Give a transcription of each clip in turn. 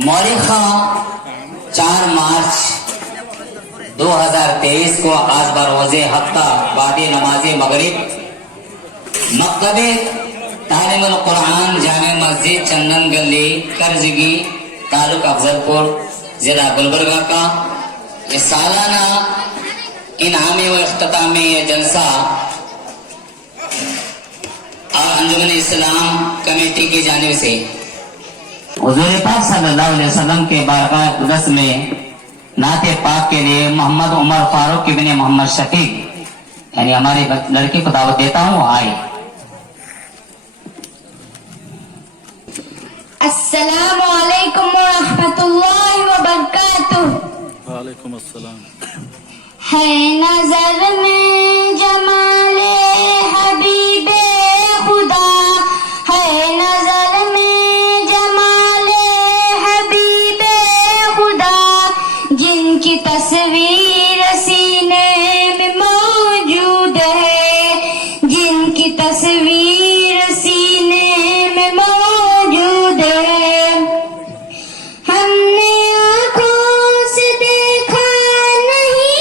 मौलिका 4 मार्च 2023 को आज बरोज़े हफ्ता बाद नमाज मगरिब मकतबे तालीमुल कुरान जामे मस्जिद चंदन गली करजगी तालुक अफजलपुर जिला गुलबर्गा का ये सालाना इनामी व इख्तितामी जलसा और अंजुमन इस्लाम कमेटी की जानिब से हुज़ूर पाक सल्लल्लाहु अलैहि वसल्लम के बारगाह अक़दस में नाते पाक के लिए मोहम्मद उमर फारूक इब्ने मोहम्मद शफीक यानी हमारी लड़की को दावत देता हूँ, आए। अस्सलामु अलैकुम व रहमतुल्लाहि व बरकातुहू। वालेकुम अस्सलाम। है नजर में जमाले हबीबे खुदा, है नजर में जमाले हबीबे खुदा, जिनकी तस्वीर सीने में मौजूद है, जिनकी तस्वीर सीने में मौजूद है। हमने आँखों से देखा नहीं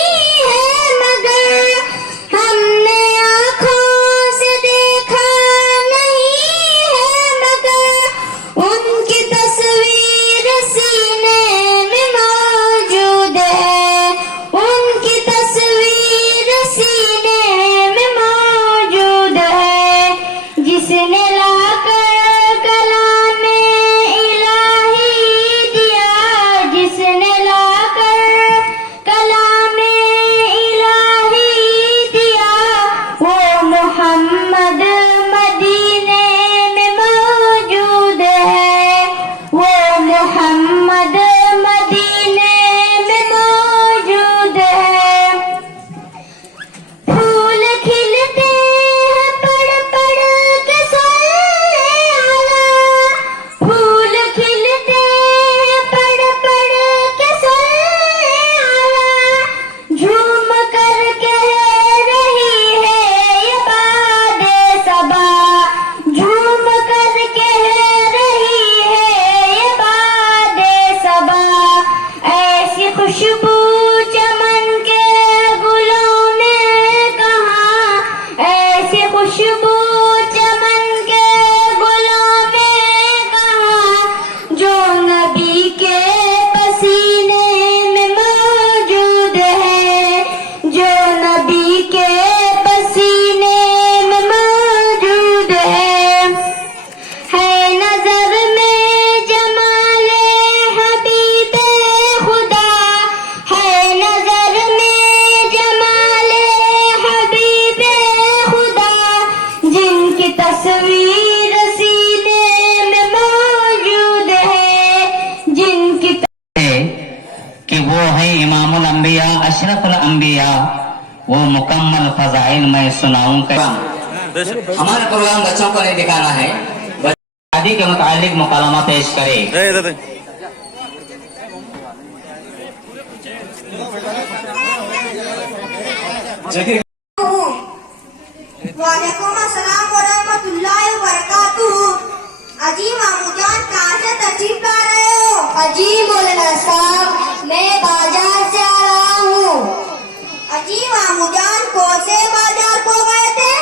है मगर, हमने आँखों से देखा नहीं है मगर, उनकी तस्वीर सीने में मौजूद है, उनकी तस्वीर सीने में मौजूद है। जिसने लाकर कलामे इलाही दिया, जिसने लाकर कलामे इलाही दिया, वो मोहम्मद मदीने में मौजूद है, वो मोहम्मद मदीने में मौजूद है। फूल खिलते हैं पड़ पड़ के सोए आला, फूल खिलते हैं पड़ पड़ के सोए आला, झूम कर कह रही है ये बादे सबा, झूम कर कह रही है ये बादे सबा। ऐसी खुशबू चमन के गुलों में कहाँ, ऐसी खुशबू चमन के गुलों में कहाँ, जो नबी के पसीने में मौजूद है, जो नबी के पसीने में मौजूद है। नजर में जमाले हबीबे खुदा, है नजर में जमाले हबीबे खुदा, जिनकी तस्वीर सीने में मौजूद है, जिनकी कि वो है इमामुल अंबिया अशरफुल अंबिया, वो मुकम्मल फजाइल मैं सुनाऊं। हमारा प्रोग्राम बच्चों को नहीं दिखाना है, शादी के मुतालिक मुकालमा पेश करे। वालेकुम अस्सलाम व रहमतुल्लाहि व बरकातुहू। अजी मामू जान कहाँ से तशरीफ ला रहे हो? अजी मौलाना साहब, मैं बाजार से आ रहा हूँ। अजी मामू जान कौन से बाजार को गए थे?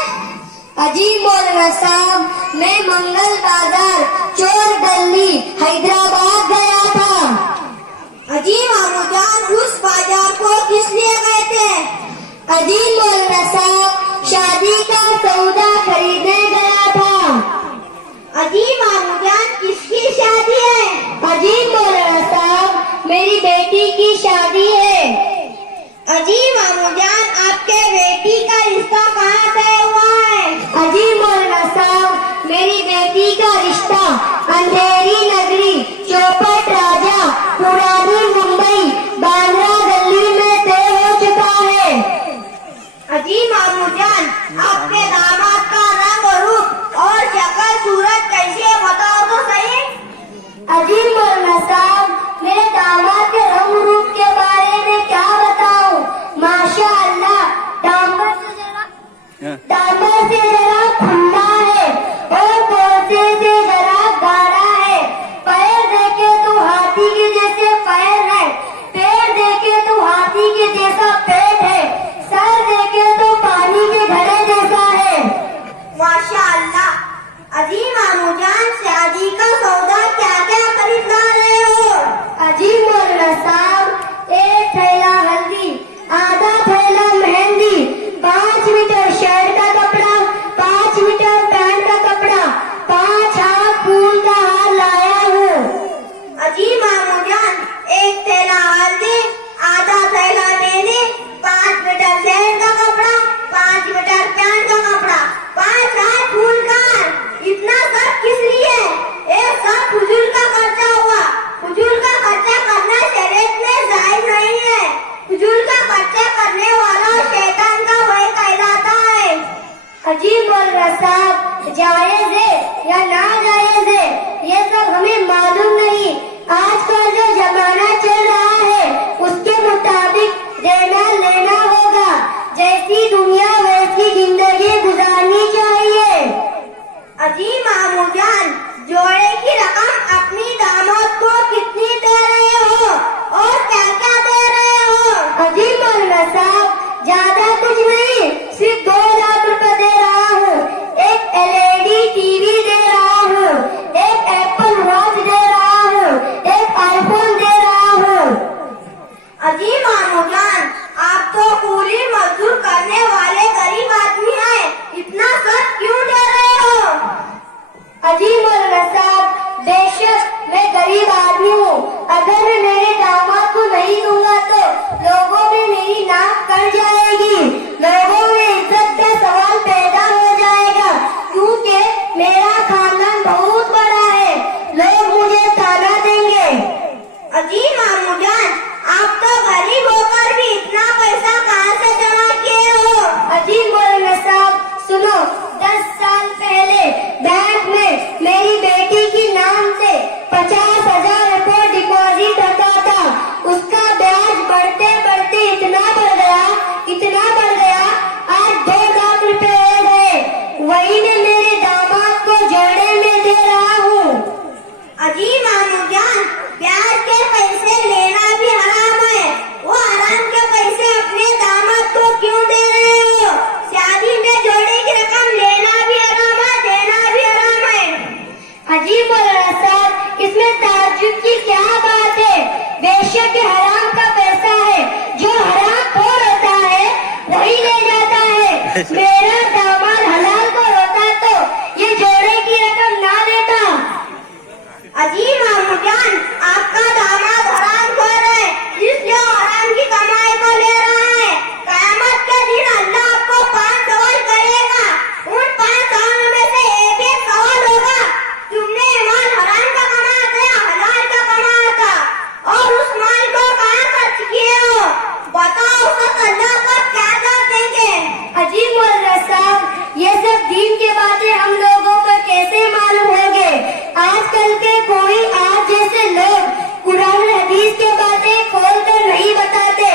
अजी मौलाना साहब, मैं मंगल बाजार चोर गली हैदराबाद गया था। अजी मामू जान उस बाजार को किस लिए गए थे? अजी मौलाना साहब, शादी का सौदा खरीदने गया था। अजी मामू जान किसकी शादी है? अजी मौलाना साहब, मेरी बेटी की शादी है। अजी मामू जान आपके बेटी का रिश्ता कहाँ तय हुआ है? अजी मौलाना साहब, मेरी बेटी का रिश्ता अंधेरी नगरी चौपट राजा पुरानी मुंबई बांद्रा गली में तय हो चुका है। अजी मामू जान आपके दामाद का रंग रूप और शक्ल सूरत कैसी है बताओ तो सही। अजी मौलाना साहब, मेरे दामाद के रंग रूप के बारे में क्या बताऊं? माशाअल्लाह, दामाद से जरा खुला है और पोते से जरा गाढ़ा है, पैर देखे तो कुछ नहीं, सिर्फ 2 लाख रुपए दे रहा हूँ, एक LED टीवी दे रहा हूँ, एक एप्पल वॉच दे रहा हूँ, एक आईफोन दे रहा हूँ। अजी मामू जान, आप तो कूली मजदूर करने वाले गरीब आदमी हैं, इतना सब क्यों दे रहे हो? अजी मौलाना साहब, बेशक मैं गरीब आदमी हूँ, अगर मैं मेरे दामाद को नहीं दूंगा तो लोगों में मेरी नाक कट जाएगी, लोगों में इज्जत का सवाल पैदा हो जाएगा, क्योंकि मेरा खानदान बहुत बड़ा है, लोग मुझे ताना देंगे। अजी मामू जान, आप तो गरीब होकर भी इतना पैसा कहाँ से जमा किए हो? अजी मौलाना साहब सुनो, 10 साल पहले बैंक में मेरी बेटी की नाम से 50,000 रुपए डिपॉजिट रखा था, उसका ब्याज बढ़ते बढ़ते इतना बढ़ गया, आज 2 लाख रुपए हो गए, वही मैं मेरे दामाद को जोड़े में दे रहा हूँ। अजी मामू जान, ब्याज के पैसे लेना भी हराम है, वो हराम के पैसे अपने दामाद को क्यों दे रहे हो? शादी में जोड़े की रकम लेना भी हराम है, देना भी हराम है। अजी मौलाना साहब, इसमें ताज्जुब की क्या बात है? बेशक ये हराम का पैसा है, जो हराम खोर होता है वही ले जाता है, मेरा दामाद हलाल को होता तो ये जोड़े की रकम ना लेता। अजी मामू जान, आपका दामाद हराम खोर है, इसलिए वो हराम की कमाई को ले रहा है। क़यामत के दिन अल्लाह आपको 5 सवाल करेगा, उन 5 सवालों में से एक सवाल होगा, तुमने माल हराम का कमाया था या हलाल का कमाया था, और उस माल को कहाँ खर्च किए हो? बताओ, उस अल्लाह को क्या जवाब देंगे? अजी मौलाना साहब, ये सब दीन की बातें हम लोगों को कैसे मालूम होंगे? आजकल के कोई आज जैसे लोग कुरान हदीस की बातें खोल कर नहीं बताते,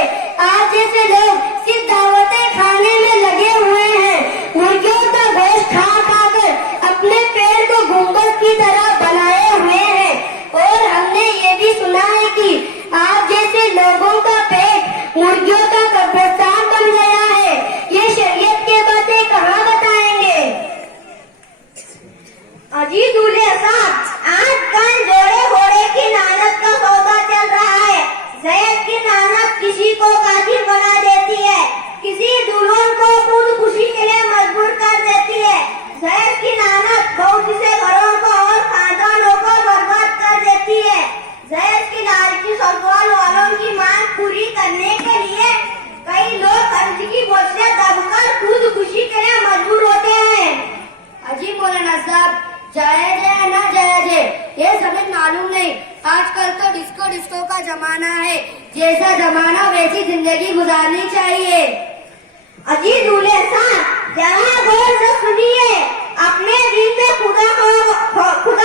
आज जैसे लोग सिर्फ दावतें खाने में लगे हुए हैं, मुर्गियों का गोश्त खा खा कर अपने पेट को गुंबद की तरह बनाए हुए हैं, और हमने ये भी सुना है कि आज जैसे लोगों का पेट मुर्गियों का कब्रिस्तान बन गया है, ये शरीयत की बातें कहाँ बताएंगे? अजी दूल्हे साहब, आजकल जोड़े घोड़े की नानत का सौदा चल रहा है, जहेज की नानत किसी को कातिल बना देती है, किसी दुल्हन को खुदकुशी के लिए मजबूर कर देती है, जहेज की नानत बहुत से घरों को और खानदानों को बर्बाद कर देती है, जहेज की लालची ससुराल वालों की मांग पूरी करने के लिए कई लोग कर्ज की बोझें दबकर खुदकुशी के लिए मजबूर होते हैं। अजी मौलाना साहब, जायज है ना जायज है ये समझ मालूम नहीं, आजकल तो डिस्को का जमाना है, जैसा जमाना वैसी जिंदगी गुजारनी चाहिए। अजी दूल्हे साहब, जरा गौर से सुनिए, अपने दिल में खुदा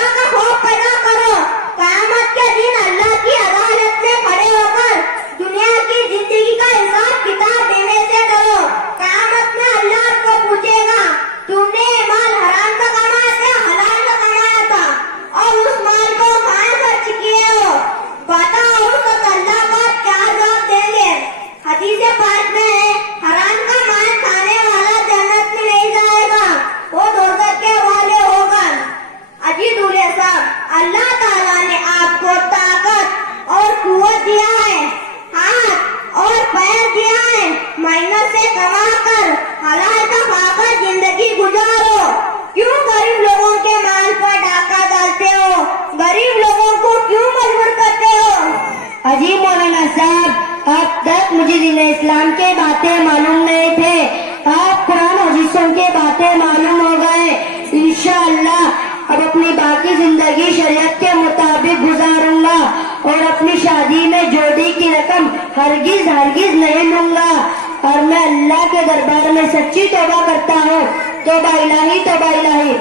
का खौफ पैदा करो, क़यामत के दिन अल्लाह की अदालत में खड़े होकर दुनिया की जिंदगी का हिसाब किताब देने से डरो। क़यामत में अल्लाह को पूछेगा, तुमने ये माल हराम का कमाया था, हलाल का कमाया था, और उस माल को कहाँ खर्च किए हो? बताओ, तो अल्लाह को क्या जवाब देंगे? हदीस पाक में है, हराम का माल खाने वाला जन्नत में नहीं जाएगा, वो दोज़ख के वाले होगा। अजी दूल्हे साहब, अल्लाह ताला ने आपको ताकत और कुव्वत दिया है, हाथ और पैर दिया है, मेहनत से कमा कर हलाल का खाकर जिंदगी गुजारो, क्यों गरीब लोगों के माल पर डाका डालते हो? गरीब लोगों को क्यों मजबूर करते हो? अजी मौलाना साहब, अब तक मुझे दीन इस्लाम के बातें मालूम नहीं थे, आप कुरान हदीसों के बातें मालूम हो गए, इंशाअल्लाह अब अपनी बाकी जिंदगी शरीयत के मुताबिक गुजारूंगा, और अपनी शादी में जोड़ी की रकम हरगिज नहीं लूंगा, और मैं अल्लाह के दरबार में सच्ची तौबा करता हूँ, तौबा इलाही तौबा इलाही।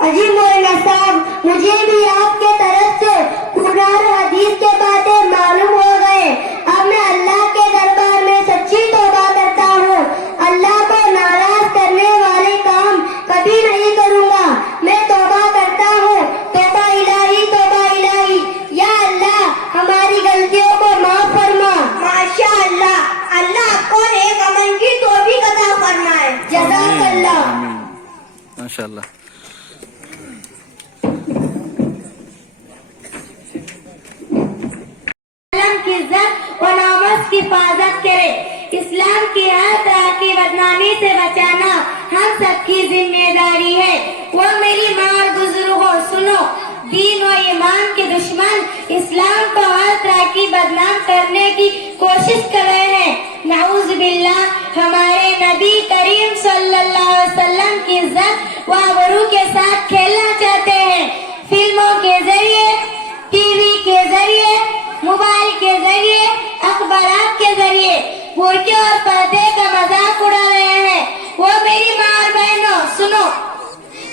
अजी मौलाना साहब, मुझे भी आपके तरफ से कुरान हदीस के बातें मालूम हो गए, अब मैं अल्लाह के दरबार में सच्ची तौबा करता हूँ, अल्लाह को नाराज करने वाले काम कभी नहीं करूँगा, मैं तौबा करता हूँ, तौबा इलाही, या अल्लाह हमारी गलतियों को माफ फरमा। माशाअल्लाह। آپس کی حفاظت کرے. اسلام کی ہر طرح کی بدنامی سے بچانا ہم سب کی ذمہ داری ہے. وہ میری ماں اور بزرگوں سنو، دین و ایمان کے دشمن اسلام کو ہر طرح کی بدنام کرنے کی کوشش کر رہے ہیں. نعوذ باللہ. ہمارے نبی کریم صلی اللہ علیہ وسلم کی عزت و آبرو کے ساتھ کھیلنا چاہتے ہیں. فلموں کے ذریعے، ٹی وی کے ذریعے، موبائل کے ذریعے، اخبارات کے ذریعے برقع اور پردے کا مذاق اڑا رہے ہیں. وہ میری ماں اور بہنوں سنو،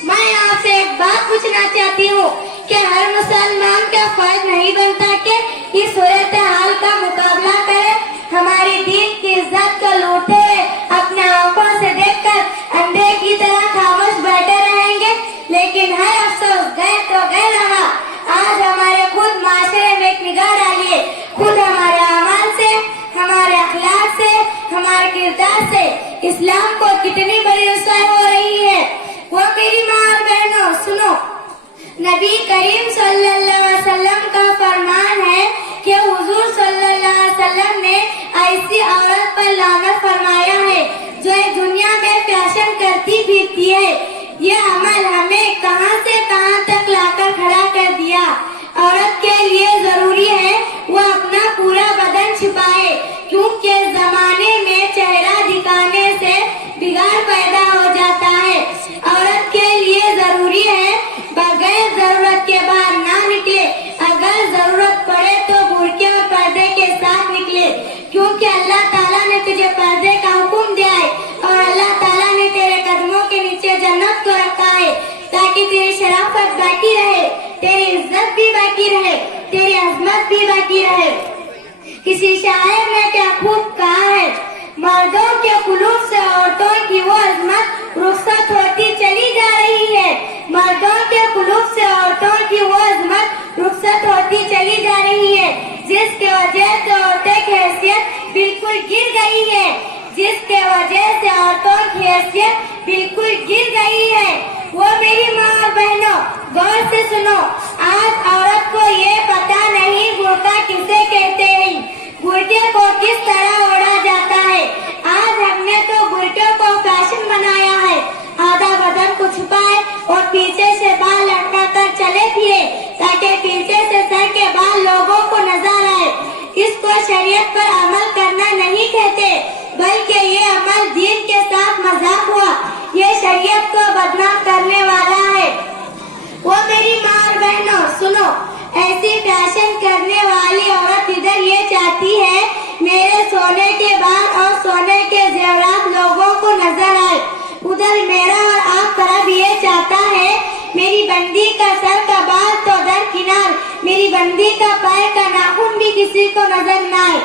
میں آپ سے ایک بات پوچھنا چاہتی ہوں کہ ہر مسلمان کا فرض نہیں بنتا کہ اس صورتحال کا مقابلہ کرے. ہماری دین کی عزت کو لوٹے ہوئے اپنے آنکھوں سے دیکھ کر اندھے کی طرح خاموش بیٹھے رہیں گے. لیکن ہر افسوس گئے تو گئے رہا. آج ہمارے خود معاشرے میں ایک نگاہ ڈالیے. خود ہمارے اعمال سے، ہمارے اخلاق سے، ہمارے کردار سے اسلام کو کتنی بڑی رسوائی ہو رہی ہے. وہ میری ماں اور بہنوں سنو، نبی کریم صلی اللہ علیہ وسلم کا فرمان ہے کہ حضور صلی اللہ علیہ وسلم نے ایسی عورت پر لعنت فرمایا ہے جو اس دنیا میں فیشن کرتی پھرتی ہے. یہ عمل ہمیں کہاں سے کہاں تک لا کر کھڑا کر دیا. عورت کے لیے ضروری ہے وہ اپنا پورا بدن چھپائے، کیونکہ زمانے میں چہرہ دکھانے سے بگاڑ پیدا ہو جاتا ہے. عورت کے لیے ضروری ہے بغیر ضرورت کے باہر نہ نکلے. اگر ضرورت پڑے تو برقع اور پردے کے ساتھ نکلے، کیونکہ اللہ تعالیٰ نے تجھے پردے کا حکم دیا ہے اور اللہ تعالیٰ نے تیرے قدموں کے نیچے جنت کو رکھا ہے تاکہ تیری شرافت باقی رہے، تیری عزت بھی باقی رہے، تیری عظمت بھی باقی رہے. کسی شاعر نے کیا خوب کہا ہے، مردوں کے قلوب سے عورتوں کی وہ عظمت رخصت ہوتی چلی جا رہی ہے. مردوں کے قلوب سے عورتوں کی وہ عظمت رخصت ہوتی چلی جا رہی ہے، جس کی وجہ سے عورتیں کی حیثیت بالکل گر گئی ہے. جس کے وجہ سے عورتوں کی حیثیت بالکل گر گئی ہے. وہ میری ماں اور بہنوں غور سے سنو، آج عورت کو یہ پتا نہیں برقع کسے کہتے ہیں، برقعے کو کس طرح اوڑھا جاتا ہے. آج ہم نے تو برقعے کو فیشن بنایا ہے. آدھا بدن کو چھپائے اور پیچھے سے بال لٹکا کر چلے پھرے تاکہ پیچھے سے سر کے بال لوگوں کو نظر آئے. اس کو شریعت پر عمل کرنا نہیں کہتے، بلکہ یہ عمل دین کے ساتھ مذاق ہوا. یہ شریعت کو بدنام کرنے والا ہے. وہ میری ماں اور بہنوں سنو، ایسی فیشن کرنے والی عورت ادھر یہ چاہتی ہے میرے سونے کے بال اور سونے کے زیورات لوگوں کو نظر آئے، ادھر میرا اور آپ طرف یہ چاہتا ہے میری بندی کا سر کا بال تو درکنار، میری بندی کا پیر کا ناخن بھی کسی کو نظر نہ آئے.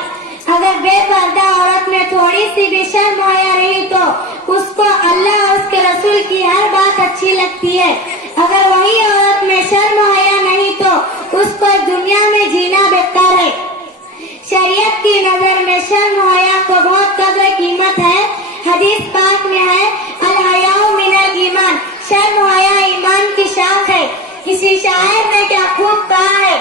اگر بے پردہ عورت میں تھوڑی سی بھی شرم آیا رہی تو اس کو اللہ اور اس کے رسول کی ہر بات اچھی لگتی ہے. اگر وہی عورت میں شرم آیا نہیں تو اس کو دنیا میں جینا بہتر ہے. شریعت کی نظر میں شرم حیا کو بہت قدر قیمت ہے. حدیث پاک میں ہے الحیاء من الایمان، شرم حیا ایمان کی شاخ ہے. کسی شاعر نے کیا خوب کہا ہے،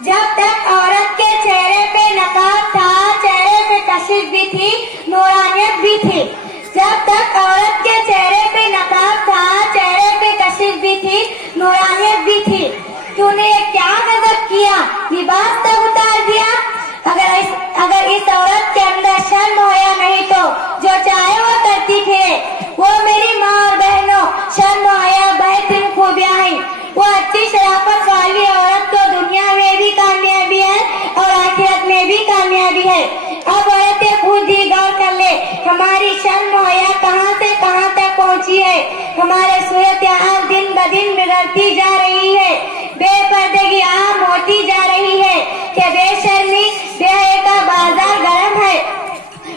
جب تک عورت کے چہرے پہ نقاب تھا چہرے پہ کشش بھی تھی نورانیت بھی تھی. جب تک عورت کے چہرے پہ نقاب تھا چہرے پہ کشش بھی تھی نورانیت بھی تھی. تو نے یہ کیا غضب کیا، لباس تب اتار دیا. اگر اس عورت کے اندر شرم ہویا نہیں تو جو چاہے وہ کرتی پھرے. وہ میری ماں اور بہنوں شرم حیا بہترین خوبیاں ہیں. وہ اچھی شرافت والی عورت کو دنیا میں بھی کامیابی ہے اور آخرت میں بھی کامیابی ہے. اب عورتیں خود ہی غور کر لے ہماری شرم حیا کہاں سے کہاں تک پہنچی ہے. ہمارے صورتحال دن بدن بگڑتی جا رہی ہے. بے پردگی عام ہوتی جا رہی ہے کہ بے شرمی بے حیا کا بازار گرم ہے.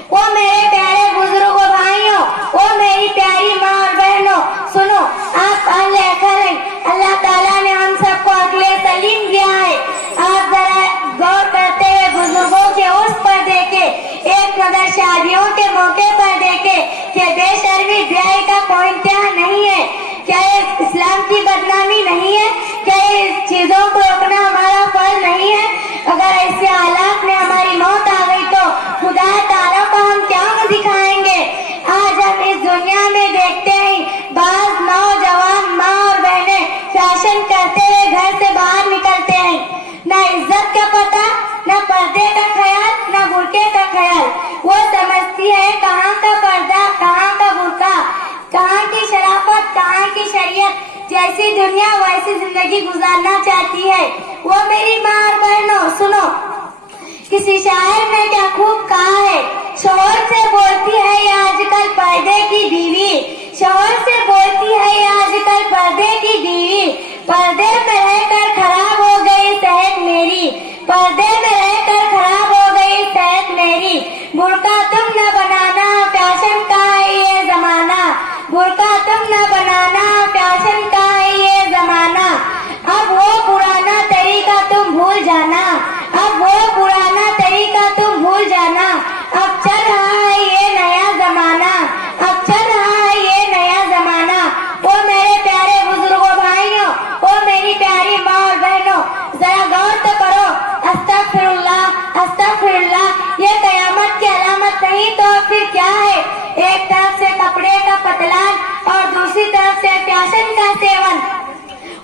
وہ میرے پیارے بزرگوں بھائیوں، وہ میری پیاری ماں اور بہنوں سنو، آپ اللہ تعالیٰ نے ہم سب کو عقل سلیم دیا ہے. آپ ذرا غور کرتے ہوئے بزرگوں کے عرس پر دیکھے، ایک نظر شادیوں کے موقع پر دیکھے کہ بے شرمی بے حیا کا کوئی امتحان نہیں ہے. کیا یہ اسلام کی بدنامی نہیں ہے؟ کیا یہ چیزوں کو روکنا ہمارا فرض نہیں ہے؟ اگر ایسے حالات میں ہماری موت آ گئی تو है। वो मेरी माँ और बहनों सुनो, किसी शायर ने क्या खूब कहा है, शोहर से बोलती है ये आजकल पर्दे की बीवी, शोहर से बोलती है ये आजकल पर्दे की बीवी, पर्दे में रहकर खराब हो गई सेहत मेरी, पर्दे में रहकर खराब हो गई सेहत मेरी, बुर्का तुम न बनाना फैशन का है ये जमाना, बुर्का तुम न बनाना फैशन का है ये जमाना, अब वो पुराना तरीका तुम भूल जाना, अब वो पुराना तरीका तुम भूल जाना, अब चल रहा है ये नया जमाना, अब चल रहा है ये नया जमाना। ओ मेरे प्यारे बुजुर्गों भाइयों, ओ मेरी प्यारी माँ और बहनों, जरा गौर तो करो, अस्तगफिरुल्लाह अस्तगफिरुल्लाह, ये कयामत की अलामत नहीं तो फिर क्या है? एक तरफ से कपड़े का पतलान और दूसरी तरफ से फैशन का सेवन।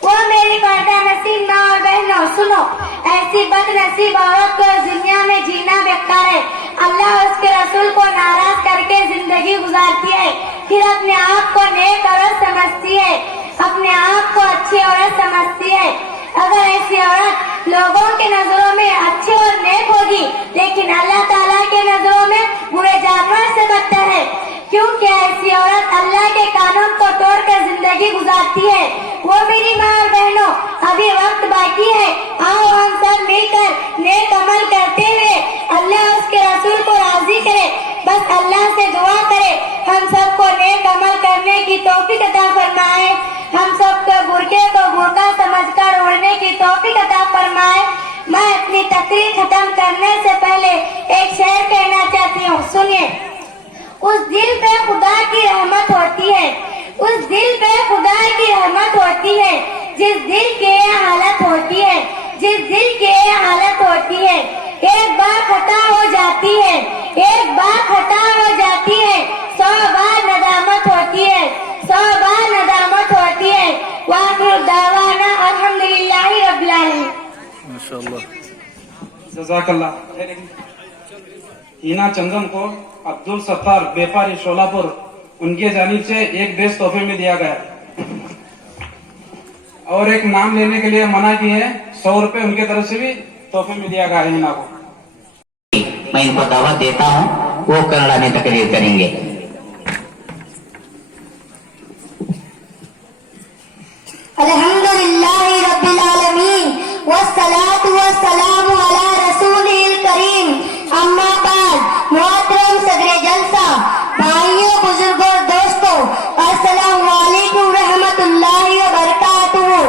वो मेरी पर्दा नसीब माँ और बहनों सुनो, ऐसी बदनसीब औरत को दुनिया में जीना बेकार है। अल्लाह उसके रसूल को नाराज करके जिंदगी गुजारती है, फिर अपने आप को नेक औरत समझती है, अपने आप को अच्छी औरत समझती है। अगर ऐसी औरत लोगों के नजरों में अच्छी और नेक होगी, लेकिन अल्लाह ताला के नजरों में बुरे जानवर से बदतर है, क्योंकि ऐसी औरत अल्लाह के कानून को तोड़कर जिंदगी गुजारती है। वो मेरी माँ और बहनों, अभी वक्त बाकी है, आओ हम सब मिलकर नेक अमल करते हुए अल्लाह उसके रसूल को राजी करे। बस अल्लाह से दुआ करे हम सबको नेक अमल करने की तौफीक अता फरमाए, हम सबको बुरके को बुरका समझकर ओढ़ने की तौफीक अता फरमाए। मैं अपनी तकरीर खत्म करने से पहले एक शेर कहना चाहती हूँ, सुनिए। उस दिल पे खुदा की रहमत होती है, उस दिल पे खुदा की रहमत होती है, जिस दिल की ये हालत होती है, जिस दिल की ये हालत होती है। एक बार खता हो जाती है, एक बार खता हो जाती है, 100 बार नदामत होती है, 100 बार नदामत होती है। वाखिर दावाना अल्हम्दुलिल्लाहि रब्बिल आलमीन। माशाअल्लाह, जज़ाकल्लाह। हीना चंदन को अब्दुल सत्तार व्यापारी शोलापुर, उनके जानिब से एक ड्रेस तोहफे में दिया गया और एक नाम लेने के लिए मना की है, 100 रुपए उनके तरफ से भी तोहफे में दिया गया है हीना को। मैं इनको दावत देता हूँ, वो कन्नड़ा में तकरीर करेंगे। अल्हम्दुलिल्लाहि रब्बिल आलमीन वस्सलातु वस्सलामु अला रसूलिल करीम, अम्मा बाद। मोहतरम सदरे जलसा, भाइयों बुजुर्गों दोस्तों, अस्सलाम वालेकुम रहमतुल्लाहि व बरकातुहू।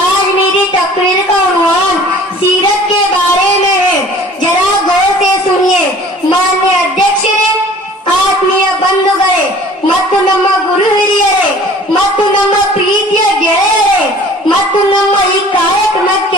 आज मेरी तकरीर का उन्वान सीरत के बारे में है, जरा गौर से सुनिए। माननीय अध्यक्ष आत्मीय बंधुगळे ಮತ್ತು ನಮ್ಮ ಗುರು ಹಿರಿಯರೇ ಮತ್ತು ನಮ್ಮ ಪ್ರೀತಿಯ ಗೆಳೆಯರೇ ಮತ್ತು ನಮ್ಮ ಈ ಕಾರ್ಯಕ್ರಮಕ್ಕೆ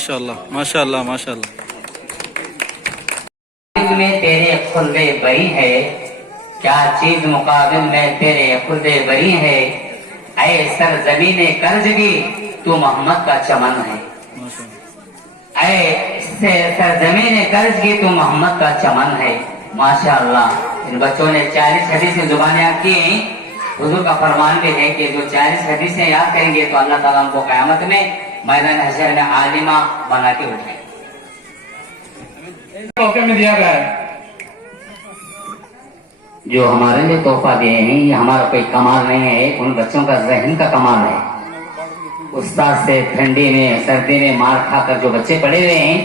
माशाल्लाह माशाल्लाह माशाल्लाह। में तेरे खुल्दे बरी है, क्या चीज मुकाबिल में तेरे खुल्दे बरी है, ऐ सर जमीने कर्जगी तू मोहम्मद का चमन है, ऐ सर जमीने कर्जगी तू मोहम्मद का चमन है। माशाअल्लाह, इन बच्चों ने 40 हदीसें जुबान याद की। हुजूर का फरमान भी है कि जो 40 हदीसें याद करेंगे तो अल्लाह ताला उनको क़यामत में मैदान हशर में आलिमा बना के उठाए। तोहफे में दिया गया है। जो हमारे लिए तोहफा दिए हैं ये हमारा कोई कमाल नहीं है, उन बच्चों का जहन का कमाल है। उस्ताद से ठंडी में सर्दी में मार खाकर जो बच्चे पड़े हुए हैं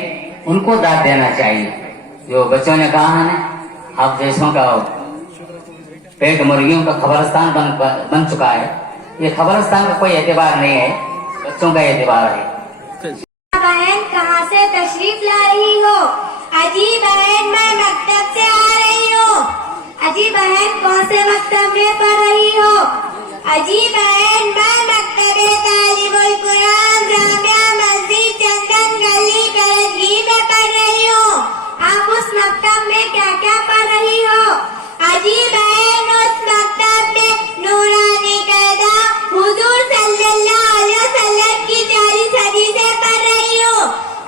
उनको दाद देना चाहिए। जो बच्चों ने कहा है अब देशों का पेट मुर्गियों का खबरस्तान बन चुका है, ये खबरस्तान का कोई एतबार नहीं है, बच्चों का एतबार है। बहन कहाँ से तशरीफ ला रही हो? अजी बहन मैं मकतब से आ रही हूँ। अजी बहन कौन से मकतब में पढ़ रही हो? अजी बहन मैं मकतबे तालिबुल कुरान जामिया मस्जिद चंदन गली करजगी में पढ़ रही हूँ। आप उस मकतब में क्या क्या पढ़ रही हो? अजी बहन उस मकतब में नूरानी कदा हुजूर सल्लल्लाहु अलैहि वसल्लम की 40 हदीसें पढ़ रही हूँ।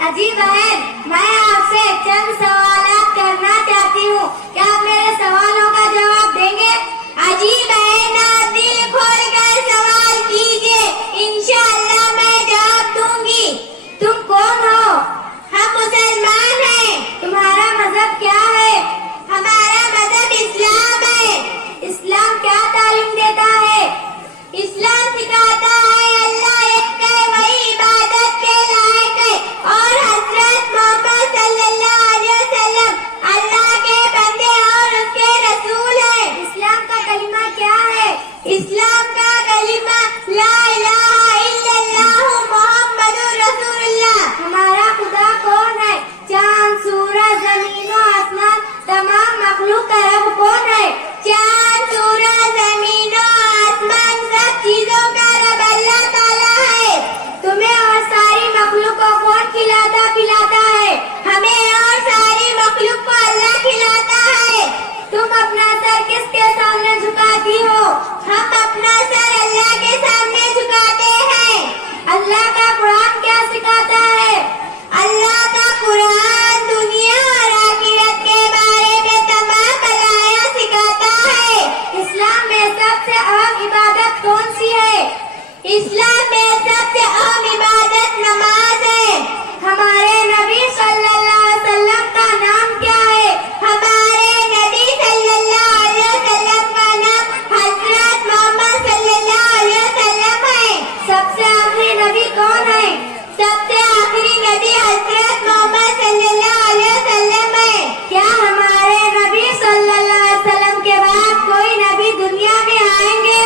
अजी बहन मैं आपसे चंद सवालात करना चाहती हूँ, क्या आप मेरे सवालों का जवाब देंगे? अजी बहन आप दिल खोल कर सवाल कीजिए, इंशाअल्लाह मैं जवाब दूंगी। तुम कौन हो? हम मुसलमान हैं। तुम्हारा मजहब क्या है? हमारा मजहब इस्लाम है। इस्लाम क्या तालीम देता है? इस्लाम सिखाता है अल्लाह एक है, वही इबादत के लायक है और हजरत मोहम्मद सल्लल्लाहु अलैहि वसल्लम अल्लाह के बंदे और उसके रसूल है। इस्लाम का कलिमा क्या है? इस्लाम का कलिमा ला इलाहा इल्लल्लाह मुहम्मदुर रसूलुल्लाह। हमारा खुदा कौन है? चांद सूरज जमीन और आसमान तमाम मखलूक का रब कौन है? चांद सूरज जमीन और आसमान सब चीजों का रब अल्लाह ताला है। तुम्हें और सारी मखलूक को कौन खिलाता पिलाता है? हमें और सारी मखलूक को अल्लाह खिलाता है। तुम अपना सर किसके सामने झुकाती हो? हम अपना सर अल्लाह के सामने झुकाते हैं। अल्लाह का कुरान क्या सिखाता है? अल्लाह का कुरान दुनिया और आखिरत के बारे में तमाम भलाइयाँ सिखाता है। इस्लाम में सबसे अहम इबादत कौन सी है? इस्लाम में सबसे अहम इबादत नमाज है। हमारे नबी सल्लल्लाहु अलैहि वसल्लम का नाम क्या है? हमारे नबी सल्लल्लाहु अलैहि वसल्लम का नाम हजरत मोहम्मद सल्लल्लाहु अलैहि वसल्लम है। सबसे आखिरी नबी कौन है? सबसे आखिरी नबी हजरत मोहम्मद सल्लल्लाहु अलैहि वसल्लम है। क्या हमारे नबी सल्लल्लाहु अलैहि वसल्लम के बाद कोई नबी दुनिया में आएंगे?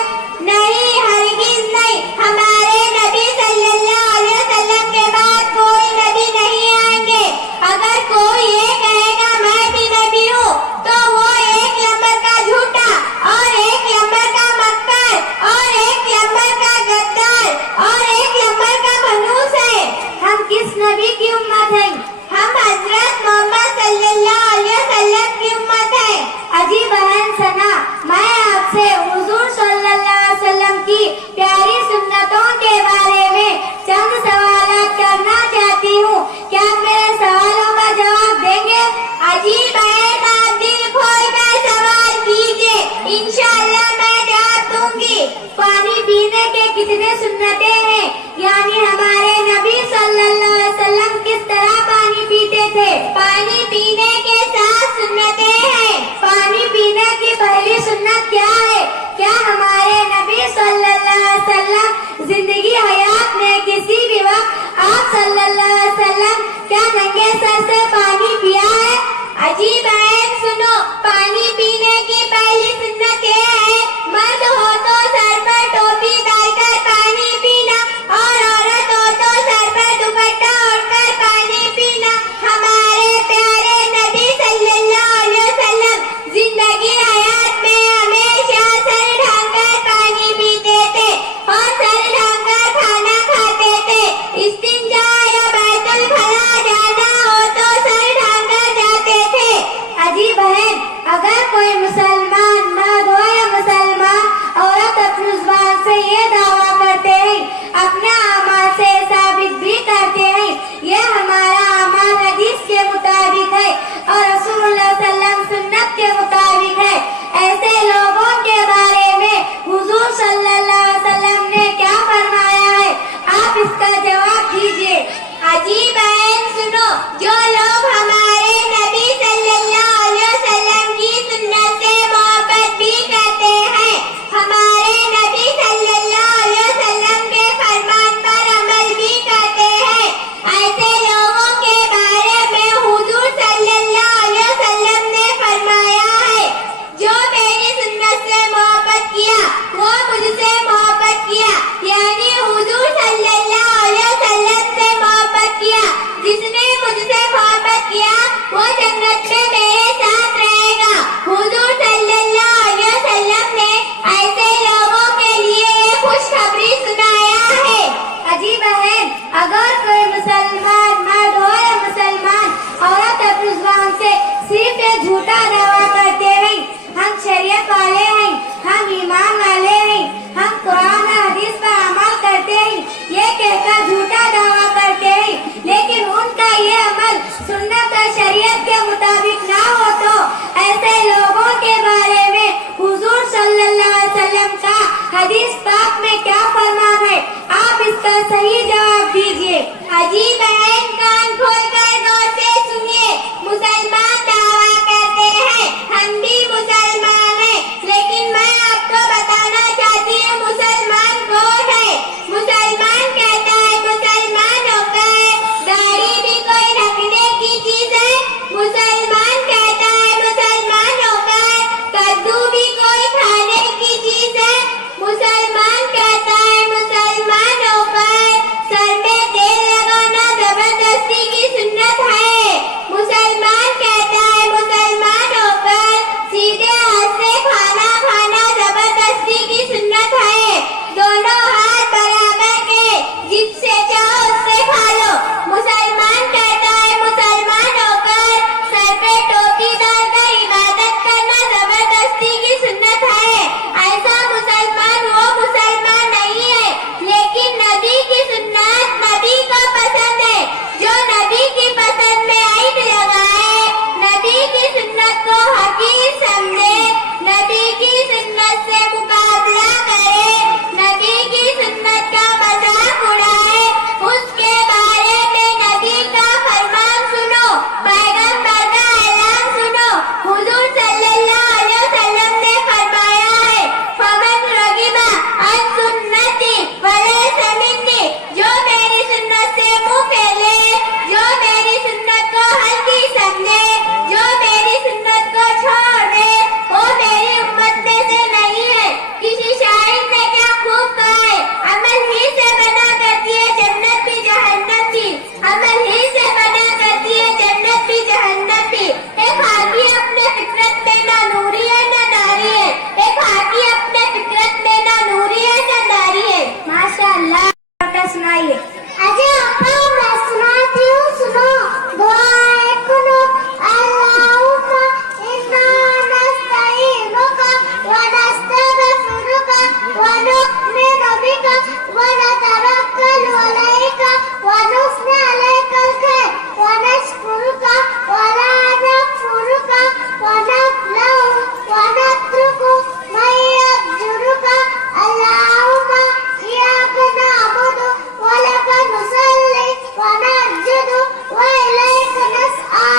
नहीं, हरगिज नहीं। हमारे नबी सल्लल्लाहु अलैहि वसल्लम के बाद कोई नबी नहीं आएंगे। अगर कोई ये कहेगा मैं भी नबी हूँ तो वो एक नंबर का झूठा और एक नंबर का मक्कार और एक नंबर का गद्दार और एक नंबर का मनूस है। हम किस नबी की उम्मत है? हम हजरत मोहम्मद सल्लल्लाहु अलैहि वसल्लम की उम्मत है। अजी बहन सना, मैं आपसे हुजूर सल्लल्लाहु अलैहि वसल्लम की प्यारी सुन्नतों के बारे में चंद सवालात करना चाहती हूँ, क्या आप मेरे सवालों का जवाब देंगे? अजी बहन आप दिल खोल कर सवाल कीजिए, इंशाअल्लाह मैं जवाब दूंगी। पानी पीने के कितने सुन्नतें हैं? यानी हमारे नबी सल्लल्लाहु अलैहि वसल्लम किस तरह पानी पीते थे? पानी पीने के 7 सुन्नतें हैं। पानी पीने की पहली सुन्नत क्या है? क्या हमारे नबी सल्लल्लाहु अलैहि वसल्लम जिंदगी हयात में किसी भी वक्त आप सल्लल्लाहु अलैहि वसल्लम क्या नंगे सर से पानी पिया है? अजी बहन सुनो, पानी पीने की पहली सुन्नत ये है, मर्द हो तो सर पर टोपी डालकर पानी पीना और औरत हो तो सर पर दुपट्टा ओढ़कर पानी पीना। हमारे प्यारे नबी सल्लल्लाहु अलैहि वसल्लम जिंदगी हयात में हमेशा सर ढांकर पानी पीते थे और सर ढांकर खाना खाते थे। इस्तिंजा या बैतुल से ये दावा करते हैं, अपने अमाल से साबित भी करते हैं। ये हमारा अमाल हदीस के मुताबिक है और रसूलुल्लाह सल्लल्लाहु अलैहि वसल्लम सुन्नत के मुताबिक है। ऐसे लोगों के बारे में हुजूर सल्लल्लाहु अलैहि वसल्लम ने क्या फरमाया है, आप इसका जवाब दीजिए। अजीब है, सुनो, जो लोग हमारे नबी सल्लल्लाहु अलैहि वसल्लम की सुन्नत से मोहब्बत भी करते हैं, हमारे नबी सल्लल्लाहु अलैहि वसल्लम के फरमान पर अमल भी करते हैं, ऐसे लोगों के बारे में हुजूर सल्लल्लाहु अलैहि वसल्लम ने फरमाया है, जो मेरी सुन्नत से मोहब्बत किया वो मुझसे मोहब्बत किया, यानी हुजूर सल्लल्लाहु अलैहि वसल्लम से मोहब्बत किया। जिसने मुझसे मोहब्बत किया वो जन्नत में मेरे साथ रहेगा। हुजूर सल्लल्लाहु अलैहि वसल्लम ने ऐसे लोगों के लिए ये खुशखबरी सुनाया है। अजीब है, अगर कोई मुसलमान मर्द हो या मुसलमान औरत अपनी जुबान से सिर्फ एक झूठा दावा करते हैं, हम शरीयत वाले हैं, हम ईमान वाले हैं, हम कुरान और हदीस पर अमल करते हैं, ये कहकर झूठा दावा करते हैं, लेकिन उनका ये अमल सुन्नत और शरीयत के मुताबिक ना हो तो ऐसे लोगों के बारे में हुजूर सल्लल्लाहु अलैहि वसल्लम का हदीस पाक में क्या फरमान है, आप इसका सही जवाब दीजिए। अजीब है, कान खोलकर गौर से सुनिए। मुसलमान दावा करते हैं हम भी मुसलमान हैं, लेकिन मैं आपको बताना चाहती हूँ मुसलमान कौन है। मुसलमान कहता है मुसलमान होकर दाढ़ी भी कोई ढकने की चीज है। मुसलमान कहता है मुसलमान होकर कद्दू भी कोई खाने की चीज है। मुसलमान कहता है मुसलमान होकर सर में तेल लगाना जबरदस्ती की सुन्नत है। मुसलमान कहता है मुसलमान होकर सीधे हाथ से खाना खाना जबरदस्ती की सुन्नत है। दोनों हाथ बराबर के, जिससे चाहो उससे खा लो। मुसलमान कहता है मुसलमान होकर सर पे टोपी डालकर इबादत करना जबरदस्ती की सुन्नत है। ऐसा मुसलमान वो मुसलमान नहीं है, लेकिन नबी की सुन्नत नबी को पसंद है। जो नबी की पसंद में ऐठ लगाए, नबी की सुन्नत को हकीर समझे, नबी की सुन्नत से मुकाबला करे, नबी की सुन्नत का मजाक उड़ाए, उसके बारे में नबी का फरमान सुनो, पैगंबर का ऐलान सुनो। हुजूर सल्लल्लाहु अलैहि वसल्लम ने फरमाया है, फमन रगिबा अन सुन्नती फलैसा मिन्नी, जो मेरी सुन्नत से मुंह फेरे, जो मेरी सुन्नत को हल्की समझे, जो मेरी सुन्नत को छोड़ दे, वो मेरी उम्मत में से नहीं है। किसी शायर ने क्या खूब कहा है, अमल ही से बना करती है जन्नत भी जहन्नम भी, अमल ही से बना करती है जन्नत भी जहन्नम भी। एक हाथी अपने फितरत में ना नूरी है ना नारी है, एक हाथी अपने फितरत में ना नूरी है ना नारी है। माशाअल्लाह, सुनाइए। अजय अपा मैं सुनाती हूँ, सुनो। दुआए कुनूत अल्लाहुम्मा इन्ना नस्तईनुका व नस्तगफिरुका व नु'मिनु बिका व नतवक्कलु अलैका व नुस्नी अलैकल खैर व नशकुरुका व ला नकफुरुका व नफ्लहु व नत्रुकु मन यफजुरुका। अल्लाहुम्मा इय्याका नअबुदु व लका नुसल्ली व नस्जुदु व इलैका नस्आ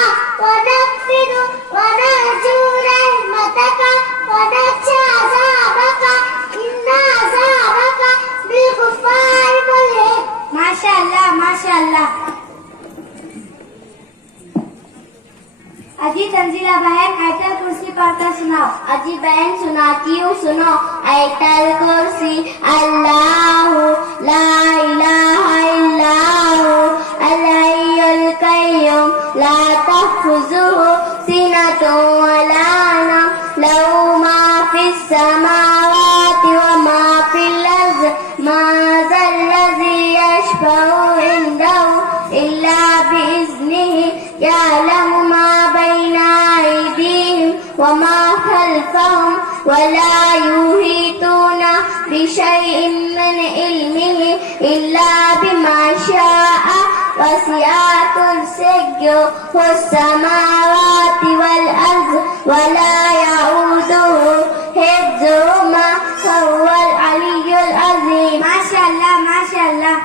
व नक़्फ़िदु व नरजू रहमतका व नख़शा अज़ाबका इन्ना अज़ाबका बिल-गुफ़्फ़ारि मुल्हिक। माशाअल्लाह, माशाअल्लाह। अजी तंजीला बहन आयतल कुर्सी पढ़कर सुनाओ। अजी बहन सुनाती हूँ, सुनो। आयतल कुर्सी अल्लाहु ला इलाहा इल्लाहु अल हय्युल कय्यूम ला तख़ुज़ुहु सिनतुन व ला नौम लहु मा फिस समावाति व मा फिल अर्ज़ मा ज़ल्लज़ी यशफ़अु इंदहु इल्ला बिइज़्निही यअलमु मा बैना अयदीहिम व मा खल्फ़हुम व ला युहीतूना بشيء من علمه إلا بما شاء وسع كرسيه السماوات والأرض ولا يؤوده حفظهما وهو العلي العظيم. ما شاء الله ما شاء الله.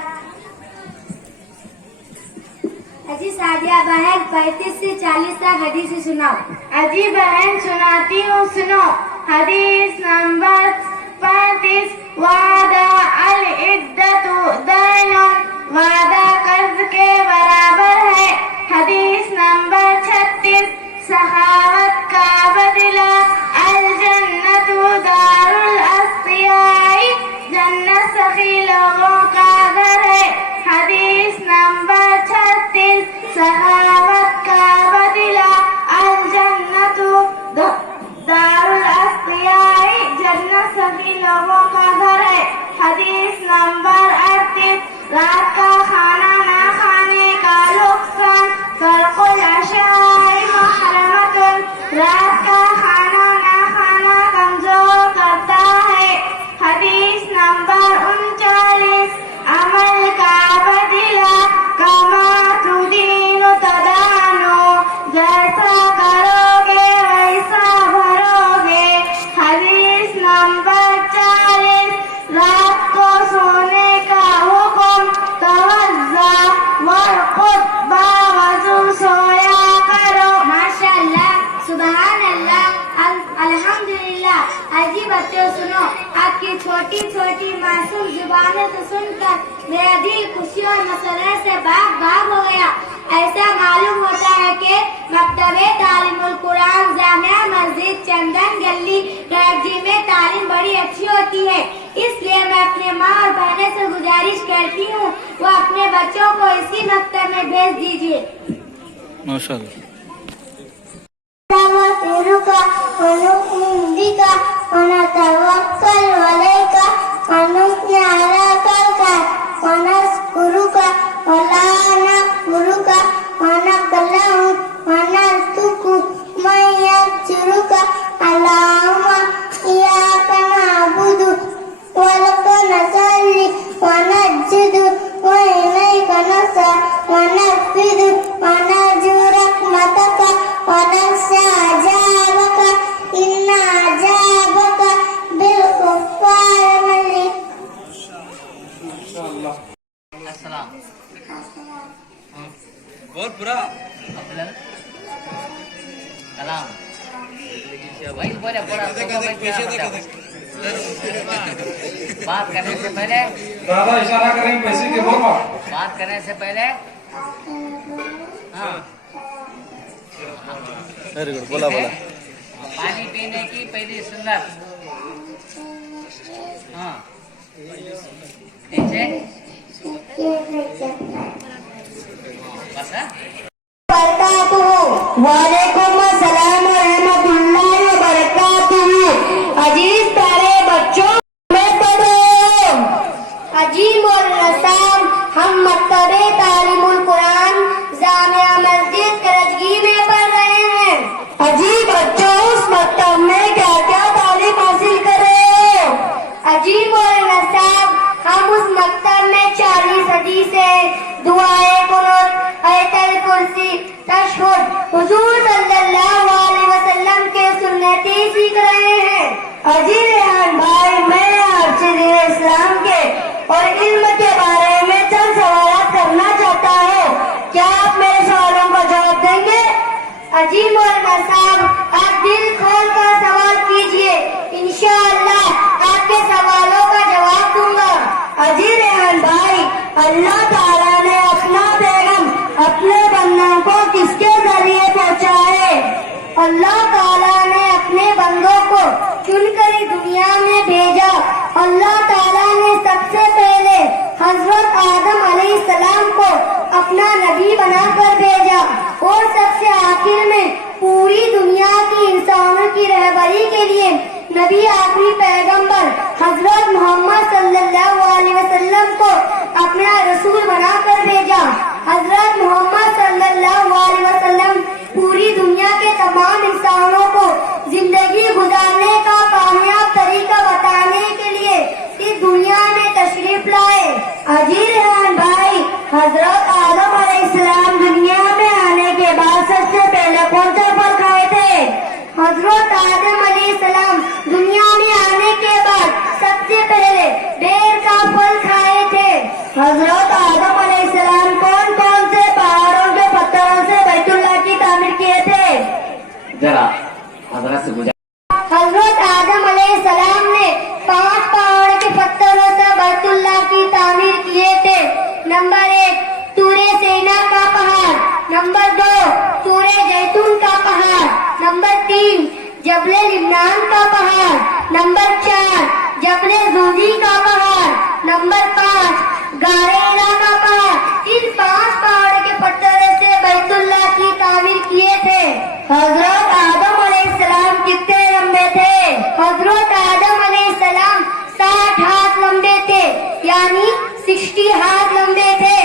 अजी सादिया बहन 35 से 40 तक हदीस सुनाओ. अजी बहन सुनाती हूँ, सुनो. हदीस नंबर 35. वादा अल इद्दतु दैनुन, वादा कर्ज के बराबर है. हदीस नंबर 36. सखावत का बदला अल जन्नतु दारुल अस्तियाई, जन्नत सखी लोगों का घर है. हदीस नंबर 36. सखावत का बदला अल जन्नतु दारुल अस्तियाई, जन्नत सभी लोगों का घर है. हदीस नंबर 38. रात का खाना ना खाने का नुकसान तर्कुल अशाई मुहर्रमतुन, रात का खाना ना खाना कमजोर करता है. हदीस नंबर 39. अमल का बदला कमा तुदीनु तदानु, जैसा करोगे वैसा भरोगे. हदीस नंबर 40. रात को सोने का हुक्म तवज्जा वरकुद बावजू सोया करो. माशाअल्लाह, सुभान अल्लाह, अल्हम्दुलिल्लाह. अजी बच्चों सुनो, आपकी छोटी छोटी मासूम जुबानों से सुनकर मेरा दिल खुशी और मसरत से बाग बाग हो गया. ऐसा मालूम होता है कि मकतबे तालीमुल कुरान जामिया मस्जिद चंदन गली कराची में तालीम बड़ी अच्छी होती है. इसलिए मैं अपने माँ और बहनों से गुजारिश करती हूँ वो अपने बच्चों को इसी मकतब में भेज दीजिए. माशाअल्लाह. ونستغفرك ونؤمن بك ونتوكل عليك ونثني عليك الخير ونشكرك ولا نكفرك ونقلعك ونترك من يكفرك. اللهم إياك نعبد ولك نصلي ونسجد وإليك نسعى ونفذ ونرجو رحمتك ونخشى عذابك إن عذابك بالكفار مليء. السلام. बहुत बुरा. अफजल कलाम वही बोले पूरा बात करने से पहले दादा इशारा करेंगे पैसे के बोलो. बात करने से पहले हाँ वेरी गुड. बोला बोला. पानी पीने की पहली सुन्नत. हाँ नीचे बस है. वालेकुम अस्सलाम व रहमतुल्लाहि व बरकातुहू. अजीज प्यारे बच्चों में पढ़ो. अजीम और रसाम हम मकतबे तालीमुल कुरान जामिया मस्जिद करजगी में पढ़ रहे हैं. अजीब बच्चों उस मकतब में क्या क्या तालीम हासिल करें. अजीब और रसाम हम उस मकतब में 40 हदीसें, दुआएं, कुनूत, आयतल कुर्सी, तशहुद, हुजूर सल्लल्लाहु अलैहि वसल्लम के सुन्नतें सीख रहे हैं. अजी रेहान भाई, मैं आपसे दीन इस्लाम के और इल्म के बारे में चंद सवाल करना चाहता हूँ. क्या आप मेरे सवालों का जवाब देंगे. अजी मौलाना साहब, आप दिल खोल कर सवाल कीजिए, इंशाअल्लाह आपके सवालों का जवाब दूंगा. अजी रेहान भाई, अल्लाह ताला ने अपना पैगाम अपने बंदों को किसके जरिए पहुँचा है. अल्लाह ताला ने अपने बंदों को चुनकर दुनिया में भेजा. अल्लाह ताला ने सबसे पहले हजरत आदम अलैहिस्सलाम को अपना नबी बनाकर भेजा और सबसे आखिर में पूरी दुनिया की इंसानों की रहबरी के लिए नबी आखिरी पैगंबर हजरत मोहम्मद सल्लल्लाहु अलैहि वसल्लम को अपना रसूल बनाकर भेजा. हजरत मोहम्मद सल्लल्लाहु अलैहि वसल्लम पूरी दुनिया के तमाम इंसानों को जिंदगी गुजारने का कामयाब तरीका बताने के लिए इस अजी रेहान भाई, हजरत आदम अलैहिस्सलाम दुनिया में आने के बाद सबसे पहले कौन सा फल खाए थे? हजरत आदम अलैहिस्सलाम दुनिया में आने के बाद सबसे पहले बेर का फल खाए थे। हजरत आदम अलैहिस्सलाम कौन कौन से पहाड़ों के पत्थरों से बैतुल्लाह की तामीर किए थे? जरा हजरत से गुजार हजरत आदम अलैहिस्सलाम ने 5 पहाड़ के पत्थरों से बैतुल्लाह की तामीर किए थे। नंबर 1 तूरे सेना का पहाड़, नंबर 2 तूरे जैतून का पहाड़, नंबर 3 जबले लिबनान का पहाड़, नंबर 4 जबले जूदी का पहाड़, नंबर 5 गारेरा का पहाड़। इन 5 पहाड़ के पत्थरों से बैतुल्लाह की तामीर किए थे। हजरत आदम अलैहिस्सलाम कितने लंबे थे? हजरत आदम अलैहिस्सलाम 60 हाथ लंबे थे, यानी 60 हाथ लंबे थे।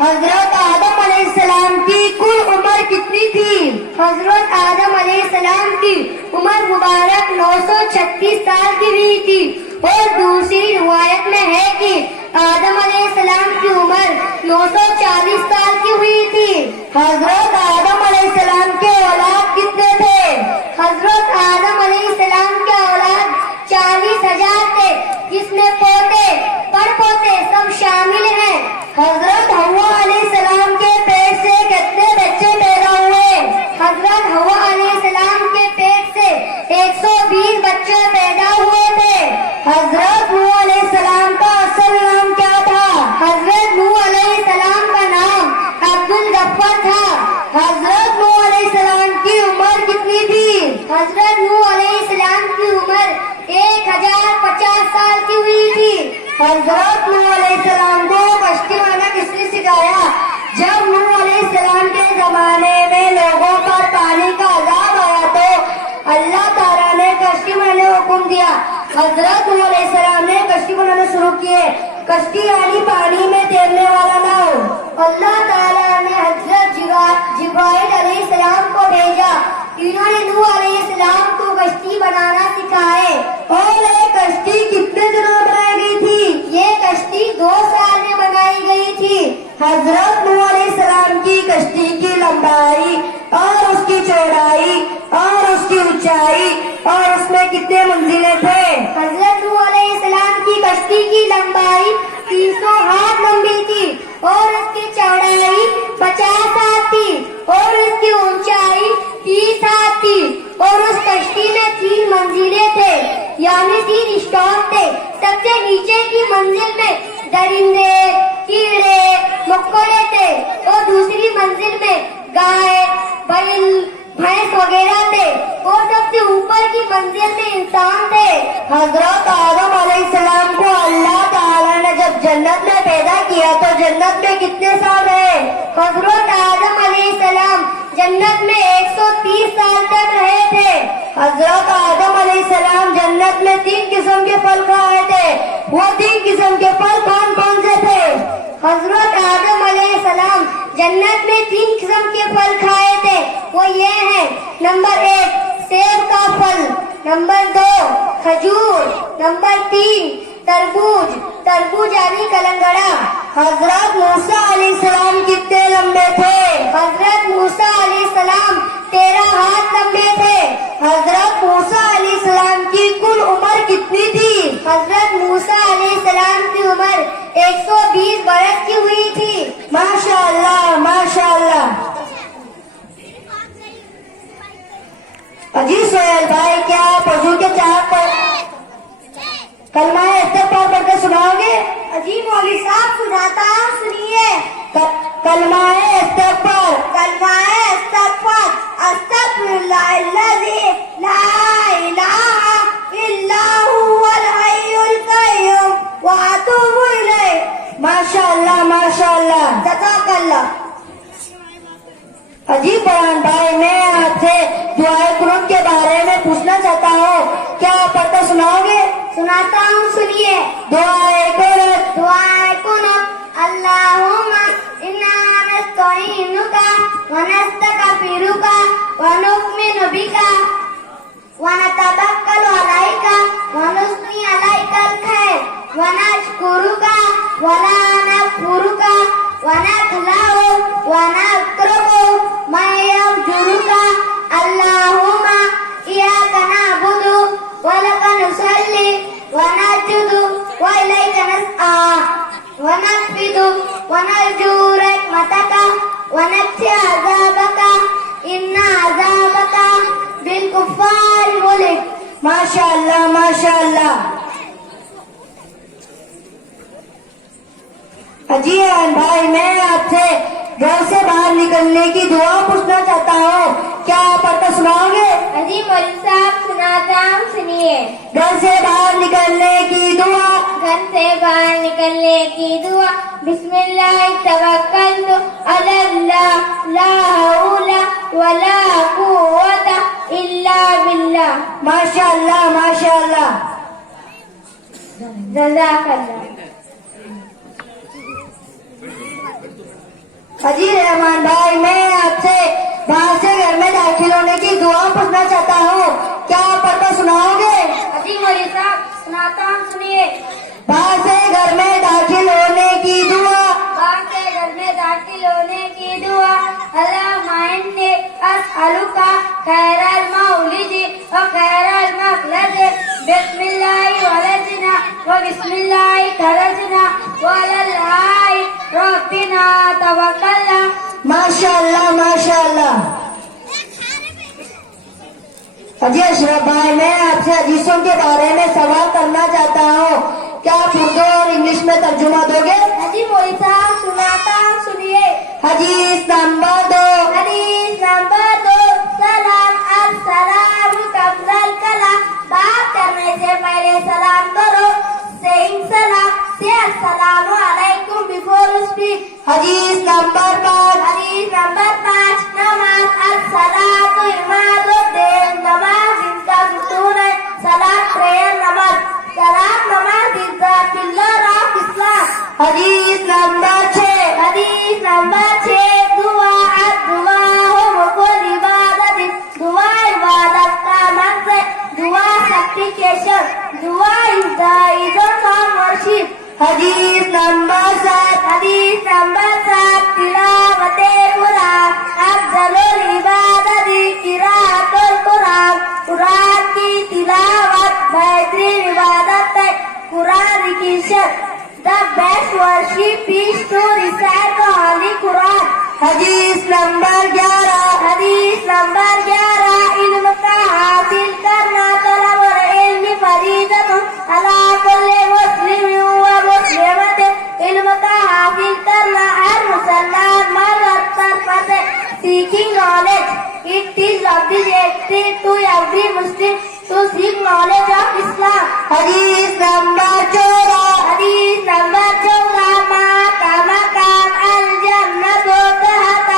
हजरत आदम अलैहिस्सलाम की कुल उम्र कितनी थी? हजरत आदम अलैहिस्सलाम की उम्र मुबारक 936 साल की हुई थी। और दूसरी रिवायत में है कि आदम अलैहिस्सलाम की उम्र 940 साल की हुई थी। हजरत आदम अलैहिस्सलाम के औलाद कितने थे? हजरत आदम अलैहिस्सलाम के औलाद 40,000 थे, जिसमें पोते पड़पोते सब शामिल हैं। हजरत हव्वा अलैहिस्सलाम के पेट से कितने बच्चे पैदा हुए? हजरत हव्वा अलैहिस्सलाम के पेट से 120 बच्चे पैदा हुए थे। हजरत नूह अलैहिस्सलाम का असल नाम क्या था? हजरत नूह अलैहिस्सलाम का नाम अब्दुल गफ्फार था। हजरत नूह अलैहिस्सलाम की उम्र कितनी थी? हजरत नूह अलैहिस्सलाम की उम्र 1050 साल की हुई थी। हजरत नूह अलैहिस्सलाम को कश्ती बनाना किसने सिखाया? जब नूह अलैहिस्सलाम के जमाने में लोगों पर पानी का अजाब आया तो अल्लाह ताला ने कश्ती बनाने का हुक्म दिया। हजरत नूह अलैहिस्सलाम ने कश्ती बनाना शुरू किए। कश्ती यानी पानी में तैरने वाला नाव। अल्लाह ताला ने हजरत जिब्राइल अलैहिस्सलाम को भेजा। इन्होंने नूह अलैहिस्सलाम को कश्ती बनाना सिखाए। और ये कश्ती कितने दिनों में बनाई गई थी? ये कश्ती 2 साल में बनाई गई थी। हजरत नूह अलैहिस्सलाम की कश्ती की लंबाई और उसकी चौड़ाई और उसकी ऊंचाई और उसमें कितने मंजिलें थे? हजरत नूह अलैहिस्सलाम की कश्ती की लंबाई 300 हाथ लंबी थी और उसकी चौड़ाई 50 हाथ थी और उसकी ऊंचाई 30 हाथ थी। और उस कश्ती में 3 मंजिलें थे, यानी 3 स्टॉप थे। सबसे नीचे की मंजिल में दरिंदे, कीड़े, मकोड़े थे और दूसरी मंजिल में गाय, बैल, भैंस वगैरह थे और सबसे ऊपर की मंजिल में इंसान थे। हजरत आदम अलैहिस्सलाम को अल्लाह ताला ने जब जन्नत में पैदा किया तो जन्नत में कितने साल रहे? हजरत आदम अलैहिस्सलाम जन्नत में 130 साल तक रहे थे। हजरत आदम अलैहिस्सलाम जन्नत में 3 किस्म के फल खाए थे। वो 3 किस्म के फल कौन कौन से थे? हजरत आदम अलैहिस्सलाम जन्नत में 3 किस्म के फल खाए थे। वो ये हैं, नंबर 1 सेब का फल, नंबर 2 खजूर, नंबर 3 तरबूज यानी कलंगड़ा। हजरत मूसा अलैहिस्सलाम कितने लंबे थे? हजरत मूसा अलैहिस्सलाम 13 हाथ लंबे थे। हजरत मूसा अलैहिस्सलाम की कुल उम्र कितनी थी? हजरत मूसा अलैहिस्सलाम की उम्र 120 बरस की हुई थी। माशाअल्लाह माशाअल्लाह। अजी सोहेल भाई, क्या आप वजू के चाक पर कलमाए इस्तगफार पढ़कर सुनाओगे? अजी मौलवी साहब सुनाता हूँ, सुनिए। कलमाए इस्तगफार। कलमाए इस्तगफार। अस्तगफिरुल्लाहिल्लज़ी ला इलाहा इल्ला हुवल हय्युल क़य्यूम व अतूबु इलैह। माशाअल्लाह माशाअल्लाह। जज़ाकल्लाह। अजी फरहान भाई, मैं आपसे दुआए कुनूत के बारे में पूछना चाहता हूँ, क्या आप पढ़कर सुनाओगे? सुनाता हूँ, सुनिए। दुआए कुनूत। दुआए कुनूत। अल्लाहुम्मा इन्ना नस्तईनुका व नस्तगफिरुका व नु'मिनु बिका व नतवक्कलु अलैका व नुस्नी अलैकल खैर व नशकुरुका व ला ونترك من يفجرك اللهم إياك نعبد ولك نصلي ونسجد وإليك نسعى وننفذ ونرجو رحمتك ونخشى عذابك إن عذابك بالكفار ملك. ماشاء اللہ ماشاء اللہ. جی بھائی میں آپ سے گھر سے باہر نکلنے کی دعا پوچھنا چاہتا ہوں, کیا آپ پڑھ کر سناؤ گے؟ جی مولوی صاحب سناتا ہوں, سنیے. گھر سے باہر نکلنے کی دعا. گھر سے باہر نکلنے کی دعا. بسم اللہ توکلت علی اللہ لا حول ولا قوت الا باللہ. ماشاء اللہ ماشاء اللہ. جزاک اللہ. حجی رحمان بھائی میں آپ سے باہر سے گھر میں داخل ہونے کی دعا پوچھنا چاہتا ہوں, کیا آپ پڑھ کر سناؤ گے؟ جی مولوی صاحب سناتا ہوں, سنیے. باہر سے گھر میں داخل ہونے کی دعا. باہر سے گھر میں داخل ہونے کی دعا. اللہم انی اسألک خیر المولد و خیر المخلد. بسم اللہ ولدنا و بسم اللہ خرجنا وعلی اللہ ربنا توکلنا. ماشاء اللہ ماشاء اللہ. حجی اشرف بھائی میں آپ سے حدیثوں کے بارے میں سوال کرنا چاہتا ہوں, کیا آپ اردو اور انگلش میں ترجمہ دو گے؟ جی مولوی صاحب سناتا ہوں, سنیے. حدیث نمبر 2. حدیث نمبر 2. سلام السلام قبل الکلام. بات کرنے سے پہلے سلام کرو. Saying salam, say assalamu alaikum before you speak. حدیث نمبر 5. حدیث نمبر 5. نماز الصلاۃ عمادالدین. نماز دین کا ستون ہے. صلاۃ prayer نماز. صلاۃ نماز is the pillar of Islam. حدیث نمبر 6. حدیث نمبر 6. دعا الدعاء مقل عبادت. دعا عبادت کا مقصد ہے. دعا supplication. دعا is the essence of worship. حدیث نمبر 7. حدیث نمبر 7. تلاوت قرآن افضل العبادت قراءت القرآن. قرآن کی تلاوت بہترین عبادت ہے. قرآن ریکیشن. The best worship is to recite the Holy Quran. حدیث نمبر 11. حدیث نمبر 11. علم کا حاصل کرنا طلب العلم فریضۃ علی کل مسلم و مسلمۃ. علم کا حاصل کرنا ہر مسلمان مرد پر فرض ہے. Seeking knowledge. It is obligatory to every Muslim to seek knowledge of Islam. حدیث نمبر 14. حدیث نمبر 14. مقام الجنت تحت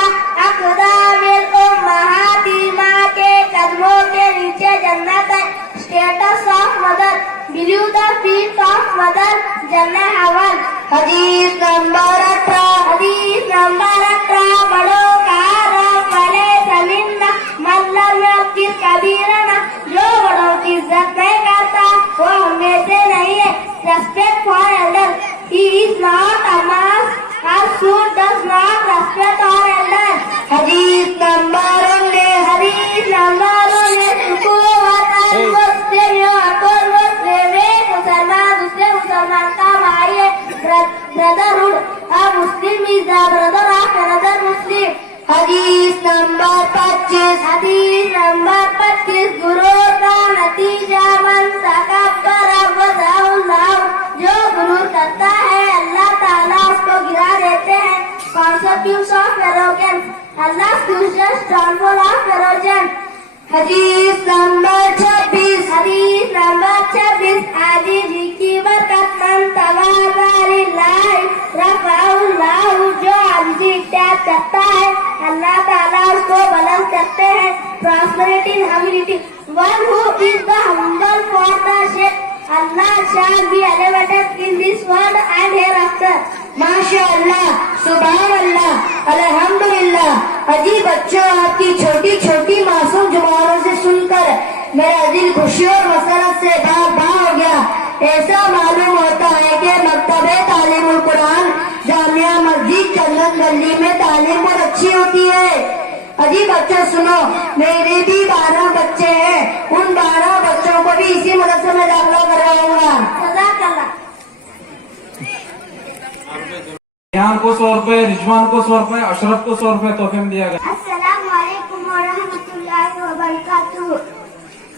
اقدام الامہات. ماں کے قدموں کے نیچے جنت ہے. Status of mother. Below the feet of mother. جنہ اول. حدیث نمبر 18. حدیث نمبر 18. بڑوں کا رب والے زمین مطلب کبیرنا. جو بڑوں کی عزت نہیں کرتا وہ ہم میں سے نہیں ہے. Respect for elders. He is not a mouse. Our suit does not respect our elders. حدیث نمبر 19. حدیث نمبر 19. ایک مسلمان دوسرے مسلمان کا بھائی ہے. Brotherhood. A Muslim is the brother of another Muslim. حدیث نمبر 25. حدیث نمبر 25. غرور کا نتیجہ من تکبر وضع اللہ. جو غرور کرتا ہے اللہ تعالیٰ اس کو گرا دیتے ہیں. Consequence of arrogance. Allah's future downfall of arrogance. حدیث نمبر 26. حدیث نمبر 26. عاجزی کی برکت من تواضع للہ رفعہ اللہ. جو عاجزی اختیار کرتا ہے اللہ تعالیٰ اس کو بلند کرتے ہیں. Prosperity and humility. One who is the humble for the sake Allah shall be elevated in this world and hereafter. ماشاء اللہ سبحان اللہ الحمدللہ. حجی بچوں آپ کی چھوٹی چھوٹی معصوم زبانوں سے سن کر میرا دل خوشی اور مسرت سے باغ باغ ہو گیا. ایسا معلوم ہوتا ہے کہ مکتبہ تعلیم القرآن جامعہ مسجد چندن گلی میں تعلیم کو अच्छी होती है। अजी बच्चों सुनो, मेरे भी 12 बच्चे हैं, उन 12 बच्चों को भी इसी मदरसे में दाखिला करवाऊंगा। यहाँ को 100 रुपए, रिजवान को 100 रुपए, अशरफ को 100 रुपए तोहफे में दिया गया। अस्सलाम वालेकुम व रहमतुल्लाहि व बरकातुहू।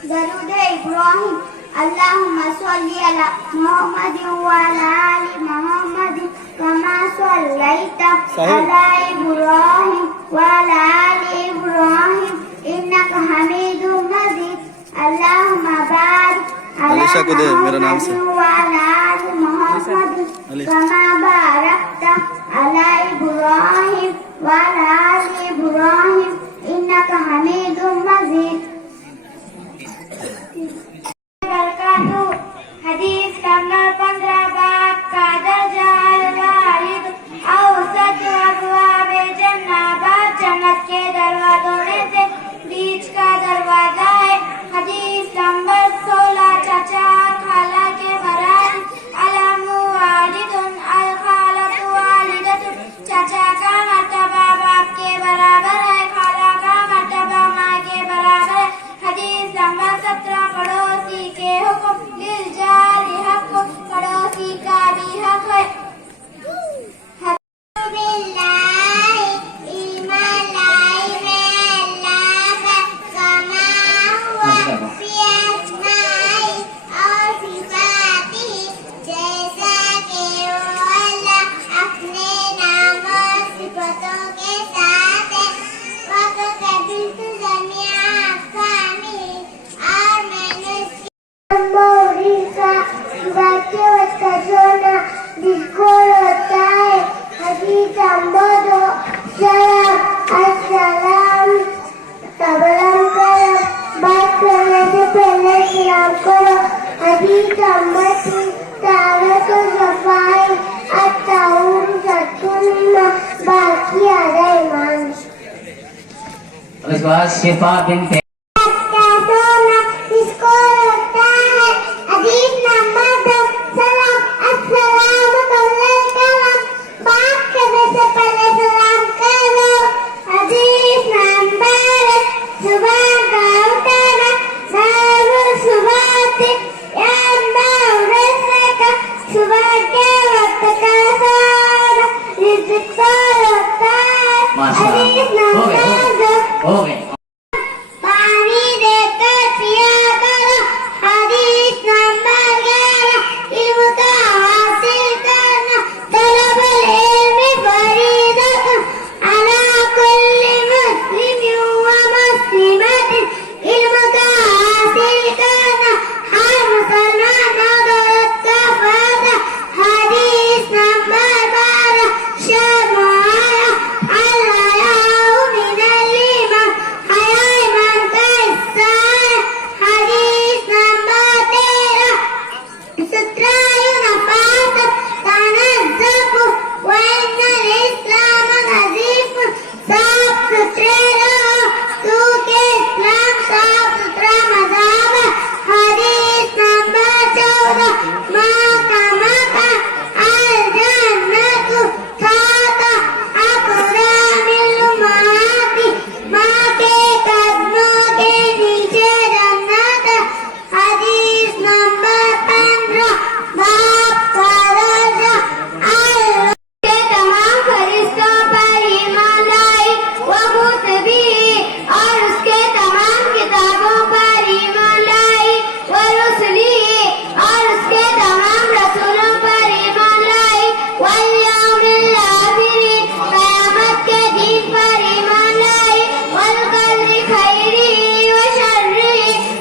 दरूद इब्राहिम अल्लाहुम्मा सल्ली अला मुहम्मद व अला आलि मुहम्मद कमा सल्लैता अला इब्राहिम व अला आलि इब्राहिम इन्नका हमीदुम मजीद। अल्लाहुम्मा बारिक अलीशा को दे मेरा नाम से। व अला आलि मुहम्मद कमा बारकता अला इब्राहिम व अला आलि इब्राहिम इन्नका हमीदुम मजीद। हदीस नंबर 15 बाब का दर्जा वालिद औसत अबवाब जन्नत, बाब जन्नत के दरवाजों में से बीच का दरवाजा है। हदीस नंबर 16 चाचा खाला के बराबर अलमु वालिदुन अल खालतु वालिदतुन, चाचा का मर्तबा बाप के बराबर है, खाला का मर्तबा माँ के बराबर है। हदीस नंबर 17 पड़ोसी के हुक्म लिल जारी हक, पड़ोसी का भी हक है। उसके बाद शिफा बिन हो गए। पानी देकर पिया करो। हदीस नंबर 11 इल्म का हासिल करना तलब इल्म फरीदतुन अला कुल्ली मुस्लिम व मुस्लिमतिन, इल्म का हासिल करना हर मुसलमान औरत का फर्ज है। हदीस नंबर 12 शर्माया अल्लाह मिनल ईमान, हया ईमान का हिस्सा है। हदीस नंबर 13 सुत्रायु नफासत तनज़्ज़फ़ु व इन्नल इस्लाम नज़ीफ़ुन, साफ सुथरे रहो क्योंकि इस्लाम साफ सुथरा मज़हब है। हदीस नंबर 14 माँ का मका अल जन्नतु थाता अक़रामिल उम्महाती, माँ के कदमों के नीचे जन्नत है। हदीस नंबर 15 बाप का दर्जा अल के तमाम फरिश्तों पर ईमान लाई व कुतुबी, और उसके तमाम किताबों पर ईमान लाई व रुसुली, और उसके तमाम रसूलों पर ईमान लाई वल यौमिल आखिर, क़यामत के दिन पर ईमान लाई वल क़दरि खैरी व शर्री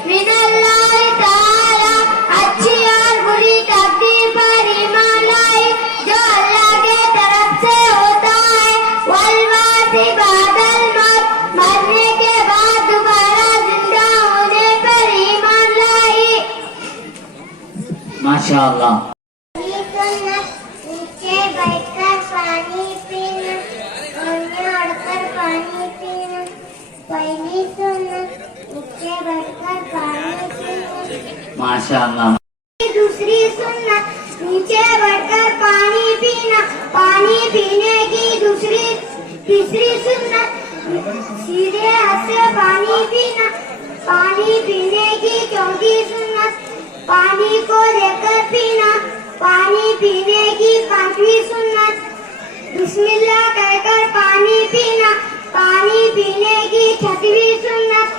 मिनल्लाहि ताला, अच्छी और बुरी तकदीर पर ईमान लाई जो अल्लाह के तरफ से होता है। वल बासी बादल मौत, मरने के बाद दोबारा जिंदा होने पर ईमान लाई। माशाअल्लाह। नीचे बैठकर पानी पीना, ओढ़ने ओढ़कर पानी पीना। पहली सुन्नत नीचे बैठकर पानी पीना। माशाअल्लाह। दूसरी सुन्नत नीचे बैठकर पानी पीना। पानी पीने की दूसरी तीसरी सुन्नत सीधे हाथ से पानी पीना। पानी पीने की चौथी सुन्नत पानी को लेकर पीना। पानी पीने की पांचवी सुन्नत बिस्मिल्लाह कहकर पानी पीना। पानी पीने की छठवीं सुन्नत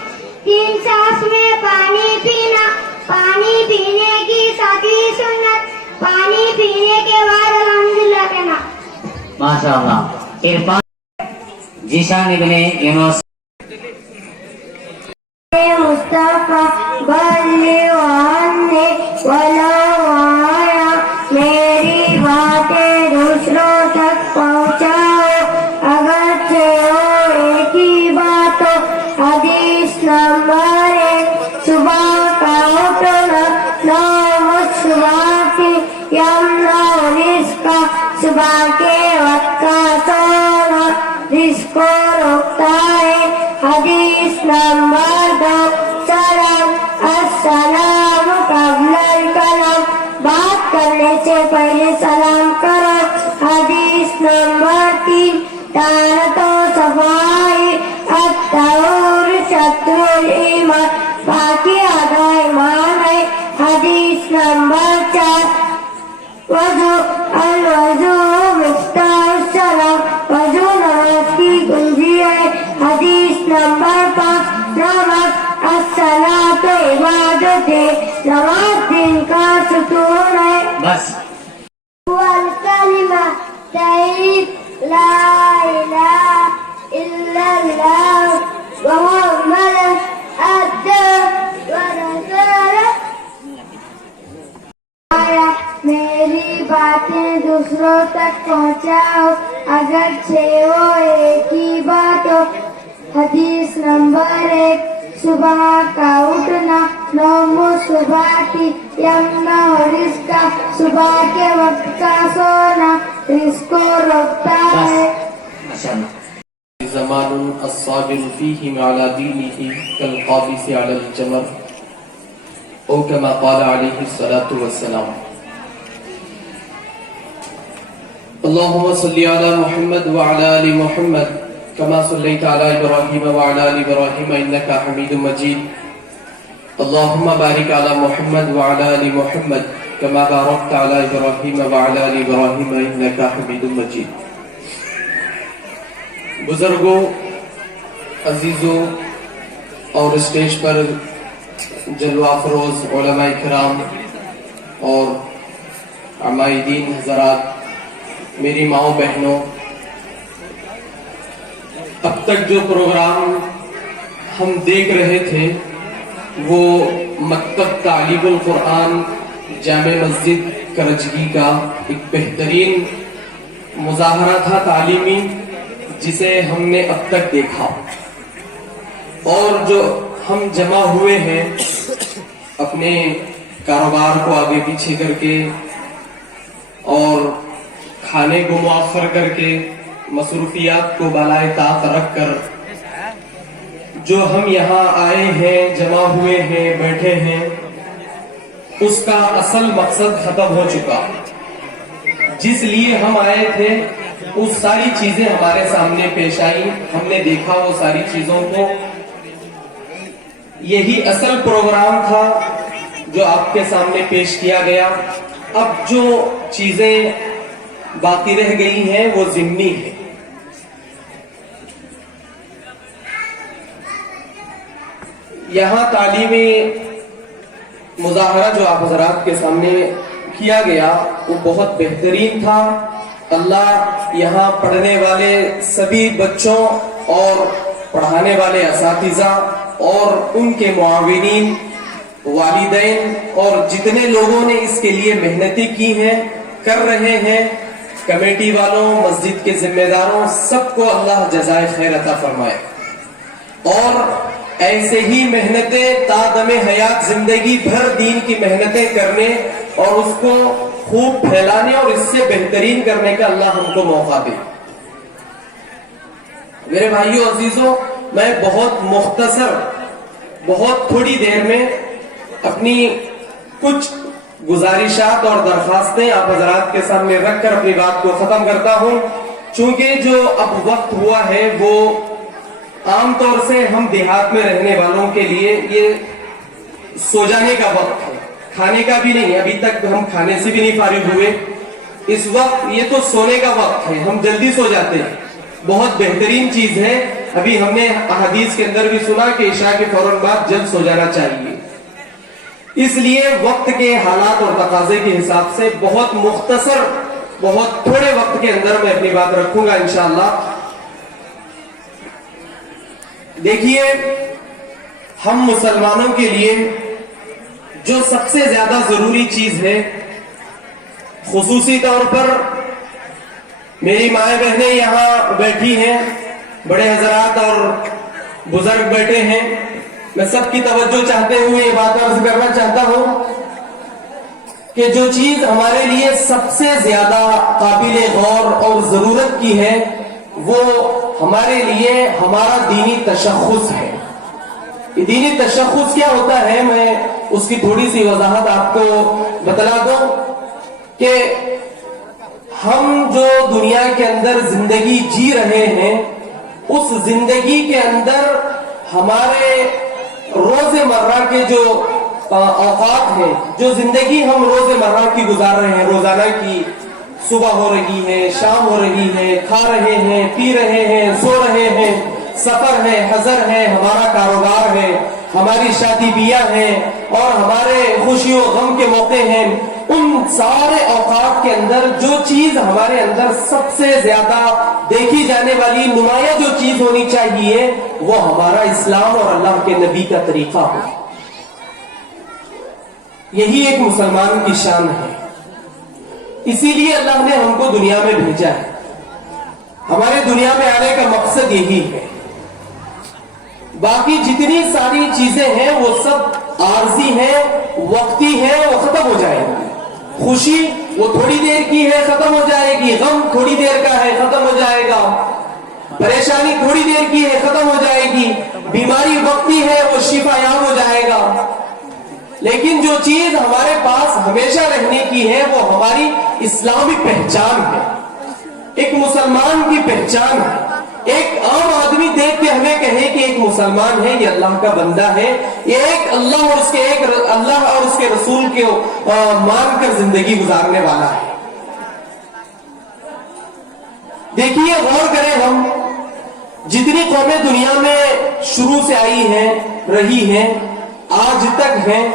3 सांस में पानी पीना। पानी पीने की 7वीं सुन्नत पानी पीने के बाद अल्हम्दुलिल्लाह कहना। माशाअल्लाह। इरफान जीशान इब्ने यूनुस मुस्तफा बल्लिवाने वाला आया, मेरी बातें दूसरों तक पहुँचाओ, अगरचे हो एक ही बात हो। हदीस नंबर 1 सुबह का उठना नौ सुबह यमना रिस्का, सुबह के वक्त का सोना जिसको रोकता है। हदीस नंबर 2 सलाम अस्सलाम कब्लल कलाम, बात करने से पहले सलाम करो। हदीस नंबर 3 तारत सफाई अत्तौर शत्रुल ईमान, बाकी आधा ईमान है। हदीस नंबर 4 वजू अल-वजू मिफ्ताहुस सलाम, वजू नमाज की कुंजी है। हदीस नंबर 5 नमाज अस्सलातु इबादत है, नमाज दिन का सुकून है। बस वल कलिमा तौहीद ला इलाहा इल्लल्लाह मुहम्मदुर अब्दुहु व रसूलुहु। मेरी बातें दूसरों तक पहुँचाओ, अगर वो एक ही बात हो। हदीस नंबर 1 सुबह का उठना नौ सुबह की यमना रिस्का, सुबह के वक्त का सोना रिस्को रोकता है। माशाअल्लाह। ज़मानुन अस्साबिरु फीहि अला दीनिही कल-क़ाबिज़ि अला अल-जमर, ओ कमा क़ाला अलैहि सलातु वस्सलाम। अल्लाहुम्मा सल्लि अला मुहम्मद व अला आलि मुहम्मद कमा सल्लैता अला इब्राहीम व अला आलि इब्राहीम इन्नका हमीदुम मजीद। अल्लाहुम्मा बारिक अला मुहम्मद व अला आलि मुहम्मद कमा बारकता अला इब्राहीम व अला आलि इब्राहीम इन्नका हमीदुम मजीद। बुजुर्गों, अजीजों और स्टेज पर जलवा फरोज उलमाए किराम और अमाई दीन हजरात, मेरी माओ बहनों, अब तक जो प्रोग्राम हम देख रहे थे वो मकतब तालीमुल कुरान जामे मस्जिद करजगी का एक बेहतरीन मुजाहरा था तालीमी, जिसे हमने अब तक देखा। और जो हम जमा हुए हैं अपने कारोबार को आगे पीछे करके और खाने को मुअख्खर करके, मसरूफियात को बालाए ताक रख कर, जो हम यहाँ आए हैं, जमा हुए हैं, बैठे हैं, उसका असल मकसद खत्म हो चुका। जिस लिए हम आए थे उस सारी चीजें हमारे सामने पेश आई, हमने देखा वो सारी चीजों को। यही असल प्रोग्राम था जो आपके सामने पेश किया गया। अब जो चीजें बाकी रह गई हैं वो जिम्नी है। यहाँ तालीमी मुजाहरा जो आप हजरात के सामने किया गया वो बहुत बेहतरीन था। अल्लाह यहाँ पढ़ने वाले सभी बच्चों और पढ़ाने वाले असातिज़ा और उनके मुआविनीन, वालिदैन और जितने लोगों ने इसके लिए मेहनती की हैं, कर रहे हैं, कमेटी वालों, मस्जिद के जिम्मेदारों, सबको अल्लाह जज़ाए खैर अता फरमाए। और ऐसे ही मेहनतें तादमे हयात जिंदगी भर दीन की मेहनतें करने और उसको खूब फैलाने और इससे बेहतरीन करने का अल्लाह हमको मौका दे। मेरे भाइयों अजीजों, मैं बहुत मुख्तसर, बहुत थोड़ी देर में अपनी कुछ गुजारिशात और दरखास्तें आप हजरात के सामने रखकर अपनी बात को खत्म करता हूं। چونکہ جو اب وقت ہوا ہے وہ عام طور سے ہم دیہات میں رہنے والوں کے لیے یہ سو جانے کا وقت ہے، کھانے کا بھی نہیں، ابھی تک ہم کھانے سے بھی نہیں فارغ ہوئے، اس وقت یہ تو سونے کا وقت ہے، ہم جلدی سو جاتے ہیں، بہت بہترین چیز ہے۔ ابھی ہم نے احادیث کے اندر بھی سنا کہ عشاء کے فوراً بعد جلد سو جانا چاہیے، اس لیے وقت کے حالات اور تقاضے کے حساب سے بہت مختصر، بہت تھوڑے وقت کے اندر میں اپنی بات رکھوں گا انشاءاللہ۔ دیکھیے، ہم مسلمانوں کے لیے جو سب سے زیادہ ضروری چیز ہے، خصوصی طور پر میری مائیں بہنیں یہاں بیٹھی ہیں، بڑے حضرات اور بزرگ بیٹھے ہیں، میں سب کی توجہ چاہتے ہوئے یہ بات عرض کرنا چاہتا ہوں کہ جو چیز ہمارے لیے سب سے زیادہ قابل غور اور ضرورت کی ہے وہ ہمارے لیے ہمارا دینی تشخص ہے۔ یہ دینی تشخص کیا ہوتا ہے، میں اس کی تھوڑی سی وضاحت آپ کو بتلا دوں کہ ہم جو دنیا کے اندر زندگی جی رہے ہیں، اس زندگی کے اندر ہمارے روز مرہ کے جو اوقات ہیں، جو زندگی ہم روز مرہ کی گزار رہے ہیں، روزانہ کی، صبح ہو رہی ہے، شام ہو رہی ہے، کھا رہے ہیں، پی رہے ہیں، سو رہے ہیں، سفر ہے، حضر ہے، ہمارا کاروبار ہے، ہماری شادی بیاہ ہیں اور ہمارے خوشی و غم کے موقع ہیں، ان سارے اوقات کے اندر جو چیز ہمارے اندر سب سے زیادہ دیکھی جانے والی نمایاں جو چیز ہونی چاہیے وہ ہمارا اسلام اور اللہ کے نبی کا طریقہ ہو۔ یہی ایک مسلمان کی شان ہے، اسی لیے اللہ نے ہم کو دنیا میں بھیجا ہے، ہمارے دنیا میں آنے کا مقصد یہی ہے۔ باقی جتنی ساری چیزیں ہیں وہ سب عارضی ہیں، وقتی ہیں، وہ ختم ہو جائے گی۔ خوشی وہ تھوڑی دیر کی ہے، ختم ہو جائے گی، غم تھوڑی دیر کا ہے، ختم ہو جائے گا، پریشانی تھوڑی دیر کی ہے، ختم ہو جائے گی، بیماری وقتی ہے، وہ شفا یاب ہو جائے گا، لیکن جو چیز ہمارے پاس ہمیشہ رہنے کی ہے وہ ہماری اسلامی پہچان ہے، ایک مسلمان کی پہچان ہے۔ ایک عام آدمی دیکھ کے ہمیں کہے کہ ایک مسلمان ہے، یہ اللہ کا بندہ ہے، یہ ایک اللہ اور اس کے رسول کے مان کر زندگی گزارنے والا ہے۔ دیکھیے، غور کریں، ہم جتنی قومیں دنیا میں شروع سے آئی ہیں، رہی ہیں، آج تک ہیں،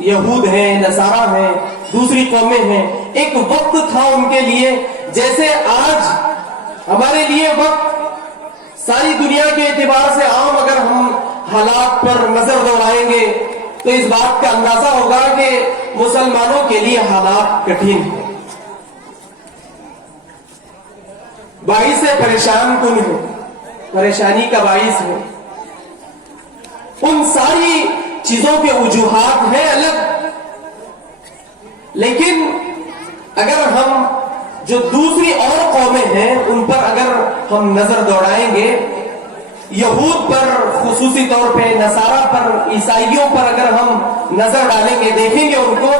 یہود ہیں، نصارہ ہیں، دوسری قومیں ہیں، ایک وقت تھا ان کے لیے جیسے آج ہمارے لیے وقت ساری دنیا کے اعتبار سے عام، اگر ہم حالات پر نظر دوڑائیں گے تو اس بات کا اندازہ ہوگا کہ مسلمانوں کے لیے حالات کٹھن ہیں، باعث پریشان کن ہے، پریشانی کا باعث ہے۔ ان ساری چیزوں کے وجوہات ہیں الگ، لیکن اگر ہم جو دوسری اور قومیں ہیں ان پر اگر ہم نظر دوڑائیں گے، یہود پر خصوصی طور پہ، نصارہ پر، عیسائیوں پر اگر ہم نظر ڈالیں گے، دیکھیں گے ان کو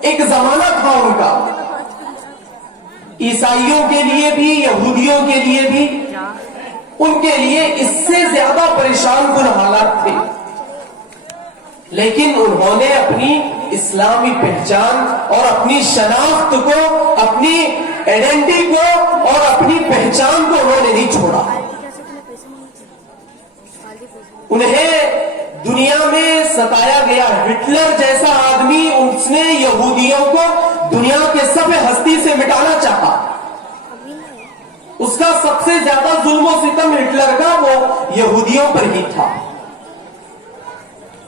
ایک زمانہ تھا ان کا، عیسائیوں کے لیے بھی، یہودیوں کے لیے بھی، ان کے لیے اس سے زیادہ پریشان کن حالات تھے، لیکن انہوں نے اپنی اسلامی پہچان اور اپنی شناخت کو، اپنی آئیڈینٹی کو اور اپنی پہچان کو انہوں نے نہیں چھوڑا۔ انہیں دنیا میں ستایا گیا، ہٹلر جیسا آدمی، اس نے یہودیوں کو دنیا کے سب ہستی سے مٹانا چاہا، اس کا سب سے زیادہ ظلم و ستم ہٹلر کا وہ یہودیوں پر ہی تھا،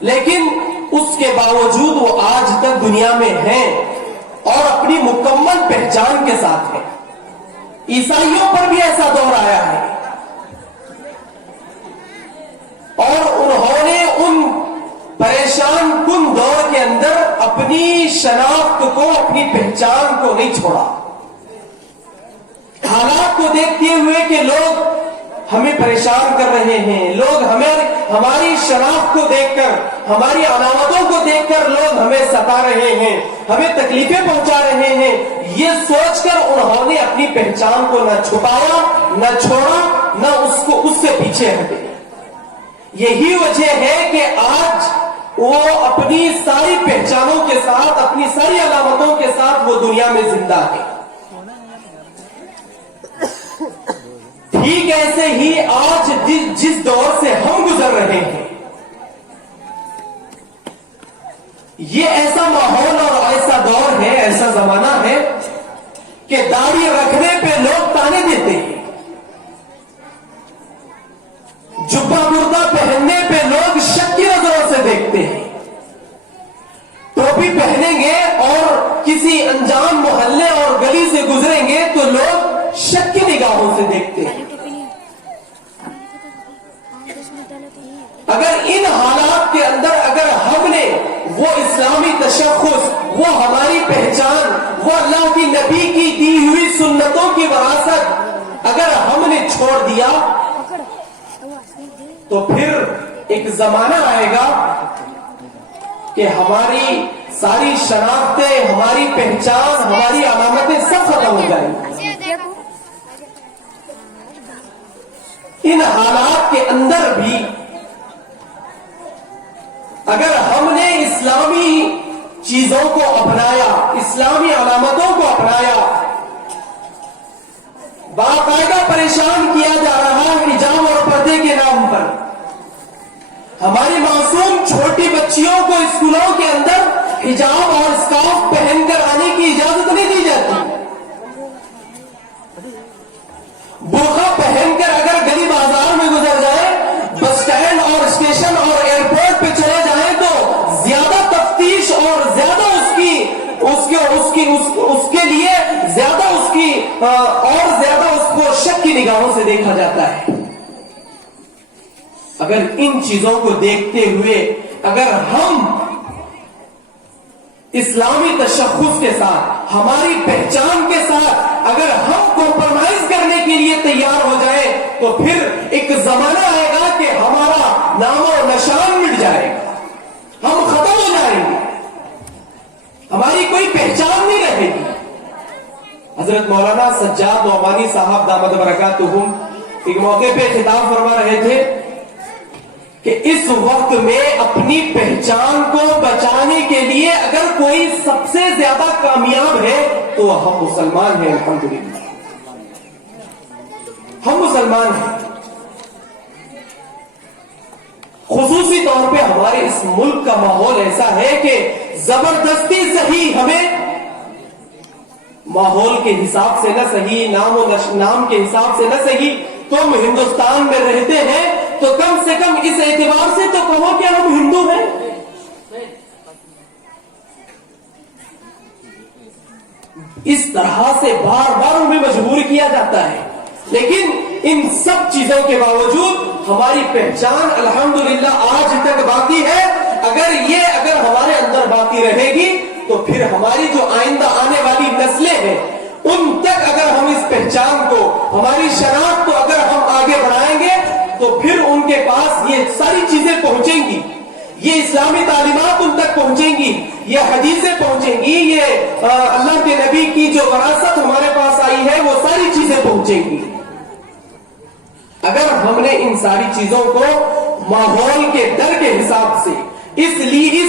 لیکن اس کے باوجود وہ آج تک دنیا میں ہیں اور اپنی مکمل پہچان کے ساتھ ہیں۔ عیسائیوں پر بھی ایسا دور آیا ہے اور انہوں نے ان پریشان کن دور کے اندر اپنی شناخت کو، اپنی پہچان کو نہیں چھوڑا۔ حالات کو دیکھتے ہوئے کہ لوگ ہمیں پریشان کر رہے ہیں، لوگ ہماری شناخت کو دیکھ کر، ہماری علامتوں کو دیکھ کر لوگ ہمیں ستا رہے ہیں، ہمیں تکلیفیں پہنچا رہے ہیں، یہ سوچ کر انہوں نے اپنی پہچان کو نہ چھپایا، نہ چھوڑا، نہ اس سے پیچھے ہٹے۔ یہی وجہ ہے کہ آج وہ اپنی ساری پہچانوں کے ساتھ، اپنی ساری علامتوں کے ساتھ وہ دنیا میں زندہ ہے۔ ٹھیک ایسے ہی آج جس دور سے ہم گزر رہے ہیں، یہ ایسا ماحول اور ایسا دور ہے، ایسا زمانہ ہے کہ داڑھی رکھنے پہ لوگ تانے دیتے ہیں، جبہ کرتا پہننے پہ لوگ شک کی نظروں سے دیکھتے ہیں، ٹوپی پہنیں گے اور کسی انجان محلے اور گلی سے گزریں گے تو لوگ شک کی نگاہوں سے دیکھتے ہیں۔ اگر ان حالات کے اندر اگر ہم نے وہ اسلامی تشخص، وہ ہماری پہچان، وہ اللہ کی نبی کی دی ہوئی سنتوں کی وراثت اگر ہم نے چھوڑ دیا تو پھر ایک زمانہ آئے گا کہ ہماری ساری شناختیں، ہماری پہچان، ہماری علامتیں سب ختم ہو جائیں گی۔ ان حالات کے اندر بھی اگر ہم نے اسلامی چیزوں کو اپنایا، اسلامی علامتوں کو اپنایا، باقاعدہ پریشان کیا جا رہا ہے حجاب اور پردے کے نام پر، ہماری معصوم چھوٹی بچیوں کو اسکولوں کے اندر حجاب اور اسکارف پہن کر آنے کی اجازت نہیں دی جاتی، برقع پہن کر اگر گلی بازار میں گزر جائے، بس اسٹینڈ اور اسٹیشن اور ایئرپورٹ پہ چلے جائیں تو زیادہ تفتیش اور زیادہ اس کے لیے زیادہ اس کی اور زیادہ اس کو شک کی نگاہوں سے دیکھا جاتا ہے۔ اگر ان چیزوں کو دیکھتے ہوئے اگر ہم اسلامی تشخص کے ساتھ، ہماری پہچان کے ساتھ اگر ہم کمپرومائز کرنے کے لیے تیار ہو جائیں تو پھر ایک زمانہ آئے گا کہ ہمارا نام و نشان مٹ جائے گا، ہم ختم ہو جائیں گے، ہماری کوئی پہچان نہیں رہے گی۔ حضرت مولانا سجاد نعمانی صاحب دامت برکاتہم ایک موقع پہ خطاب فرما رہے تھے کہ اس وقت میں اپنی پہچان کو بچانے کے لیے اگر کوئی سب سے زیادہ کامیاب ہے تو ہم مسلمان ہیں، الحمدللہ ہم مسلمان ہیں۔ خصوصی طور پہ ہمارے اس ملک کا ماحول ایسا ہے کہ زبردستی صحیح ہمیں ماحول کے حساب سے نہ صحیح، نام کے حساب سے نہ صحیح، تم ہندوستان میں رہتے ہیں تو کم سے کم اس اعتبار سے تو کہو کہ ہم ہندو ہیں۔ اس طرح سے بار بار ہمیں مجبور کیا جاتا ہے، لیکن ان سب چیزوں کے باوجود ہماری پہچان الحمدللہ آج تک باقی ہے۔ اگر ہمارے اندر باقی رہے گی تو پھر ہماری جو آئندہ آنے والی نسلیں ہیں ان تک اگر ہم اس پہچان کو، ہماری شناخت کو اگر ہم آگے بڑھائیں گے تو پھر ان کے پاس یہ ساری چیزیں پہنچیں گی، یہ اسلامی تعلیمات ان تک پہنچیں گی، یہ حدیثیں پہنچیں گی، یہ اللہ کے نبی کی جو وراثت ہمارے پاس آئی ہے وہ ساری چیزیں پہنچیں گی۔ اگر ہم نے ان ساری چیزوں کو ماحول کے در کے حساب سے، اس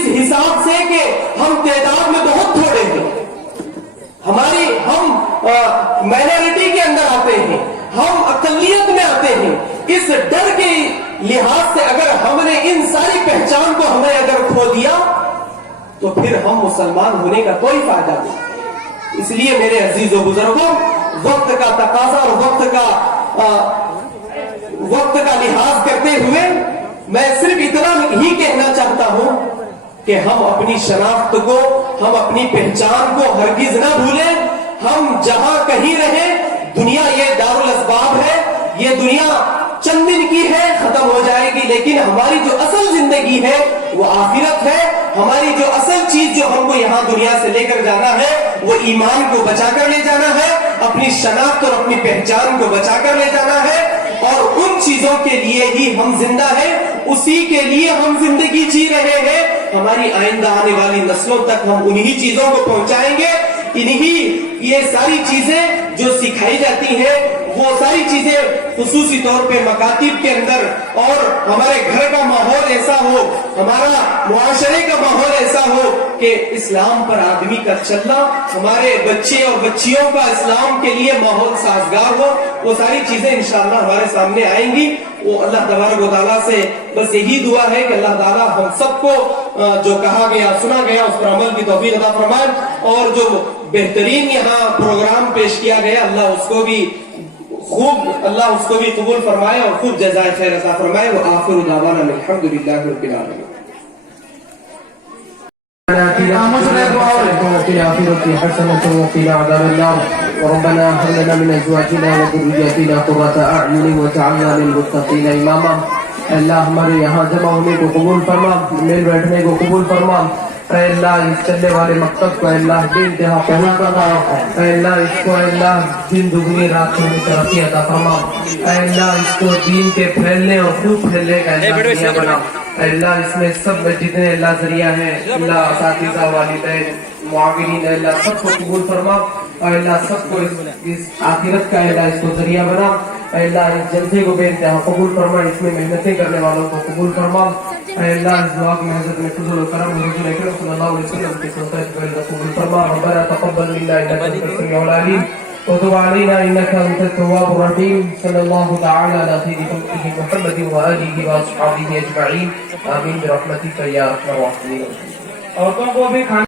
حساب سے کہ ہم تعداد میں بہت تھوڑے ہیں، ہم مائنورٹی کے اندر آتے ہیں، ہم اقلیت میں آتے ہیں، اس ڈر کے لحاظ سے اگر ہم نے ان ساری پہچان کو ہمیں اگر کھو دیا تو پھر ہم مسلمان ہونے کا کوئی فائدہ نہیں۔ اس لیے میرے عزیز و بزرگوں، وقت کا تقاضا اور وقت کا لحاظ کرتے ہوئے میں صرف اتنا ہی کہنا چاہتا ہوں کہ ہم اپنی شناخت کو، ہم اپنی پہچان کو ہرگز نہ بھولیں۔ ہم جہاں کہیں رہیں، دنیا یہ دارالاسباب ہے، یہ دنیا چند دن کی ہے، ختم ہو جائے گی، لیکن ہماری جو اصل زندگی ہے وہ آخرت ہے۔ ہماری جو اصل چیز جو ہم کو یہاں دنیا سے لے کر جانا ہے وہ ایمان کو بچا کر لے جانا ہے، اپنی شناخت اور اپنی پہچان کو بچا کر لے جانا ہے، اور उन चीजों के लिए ही हम जिंदा हैं, उसी के लिए हम जिंदगी जी रहे हैं। हमारी आइंदा आने वाली नस्लों तक हम उन्हीं चीजों को पहुंचाएंगे। इन्हीं ये सारी चीजें जो सिखाई जाती हैं, वो सारी चीजें खुसूसी तौर पे मकातिब के अंदर, और हमारे घर का माहौल ऐसा हो, हमारा मुआशरे का माहौल ऐसा हो कि इस्लाम पर आदमी का चलना, हमारे बच्चे और बच्चियों का इस्लाम के लिए माहौल साजगार हो, वो सारी चीजें इंशाअल्लाह हमारे सामने आएंगी। वो अल्लाह तबारक व तआला से बस यही दुआ है कि अल्लाह ताला हम सबको जो कहा गया सुना गया उस पर अमल की तौफीक अता फरमाए, और जो बेहतरीन यहाँ प्रोग्राम पेश किया गया अल्लाह उसको भी कबूल फरमाए और खूब जज़ाए खैर अता फरमाए। व आखिरु दावाना अल्हम्दुलिल्लाहि रब्बिल आलमीन। ربنا هب لنا من ازواجنا وذرياتنا قرة اعين واجعلنا للمتقين اماما. اللہ ہمارے یہاں جمع ہونے کو قبول فرما، مل بیٹھنے کو قبول فرما. اے اللہ اس چلنے والے مکتب کو اے اللہ بے انتہا قبول فرما. اے اللہ اس کو اے اللہ دن دگنی رات میں ترقی عطا فرما. اے اللہ اس کو دین کے پھیلنے اور خوب پھیلنے کا ذریعہ بنا. اے اللہ اس میں سب جتنے اللہ ذریعہ ہیں، اللہ اساتذہ والدین معاونین، اے اللہ سب کو قبول فرما. اور اللہ سب کو اس آخرت کا اللہ اس کو ذریعہ بنا. اے اللہ اس جلسے کو بے انتہا قبول فرما، اس میں محنتیں کرنے والوں کو قبول فرما. اے اللہ اس دعا کو حضرت میں فضل و کرم حضور اکرم صلی اللہ علیہ وسلم کی صحبت کو قبول فرما. ربنا تقبل منا انك انت السميع العليم وتب علينا انك انت التواب الرحيم. صلى الله تعالى على خير خلقه محمد واله واصحابه اجمعين. آمين برحمتك يا ارحم الراحمين. عورتوں کو بھی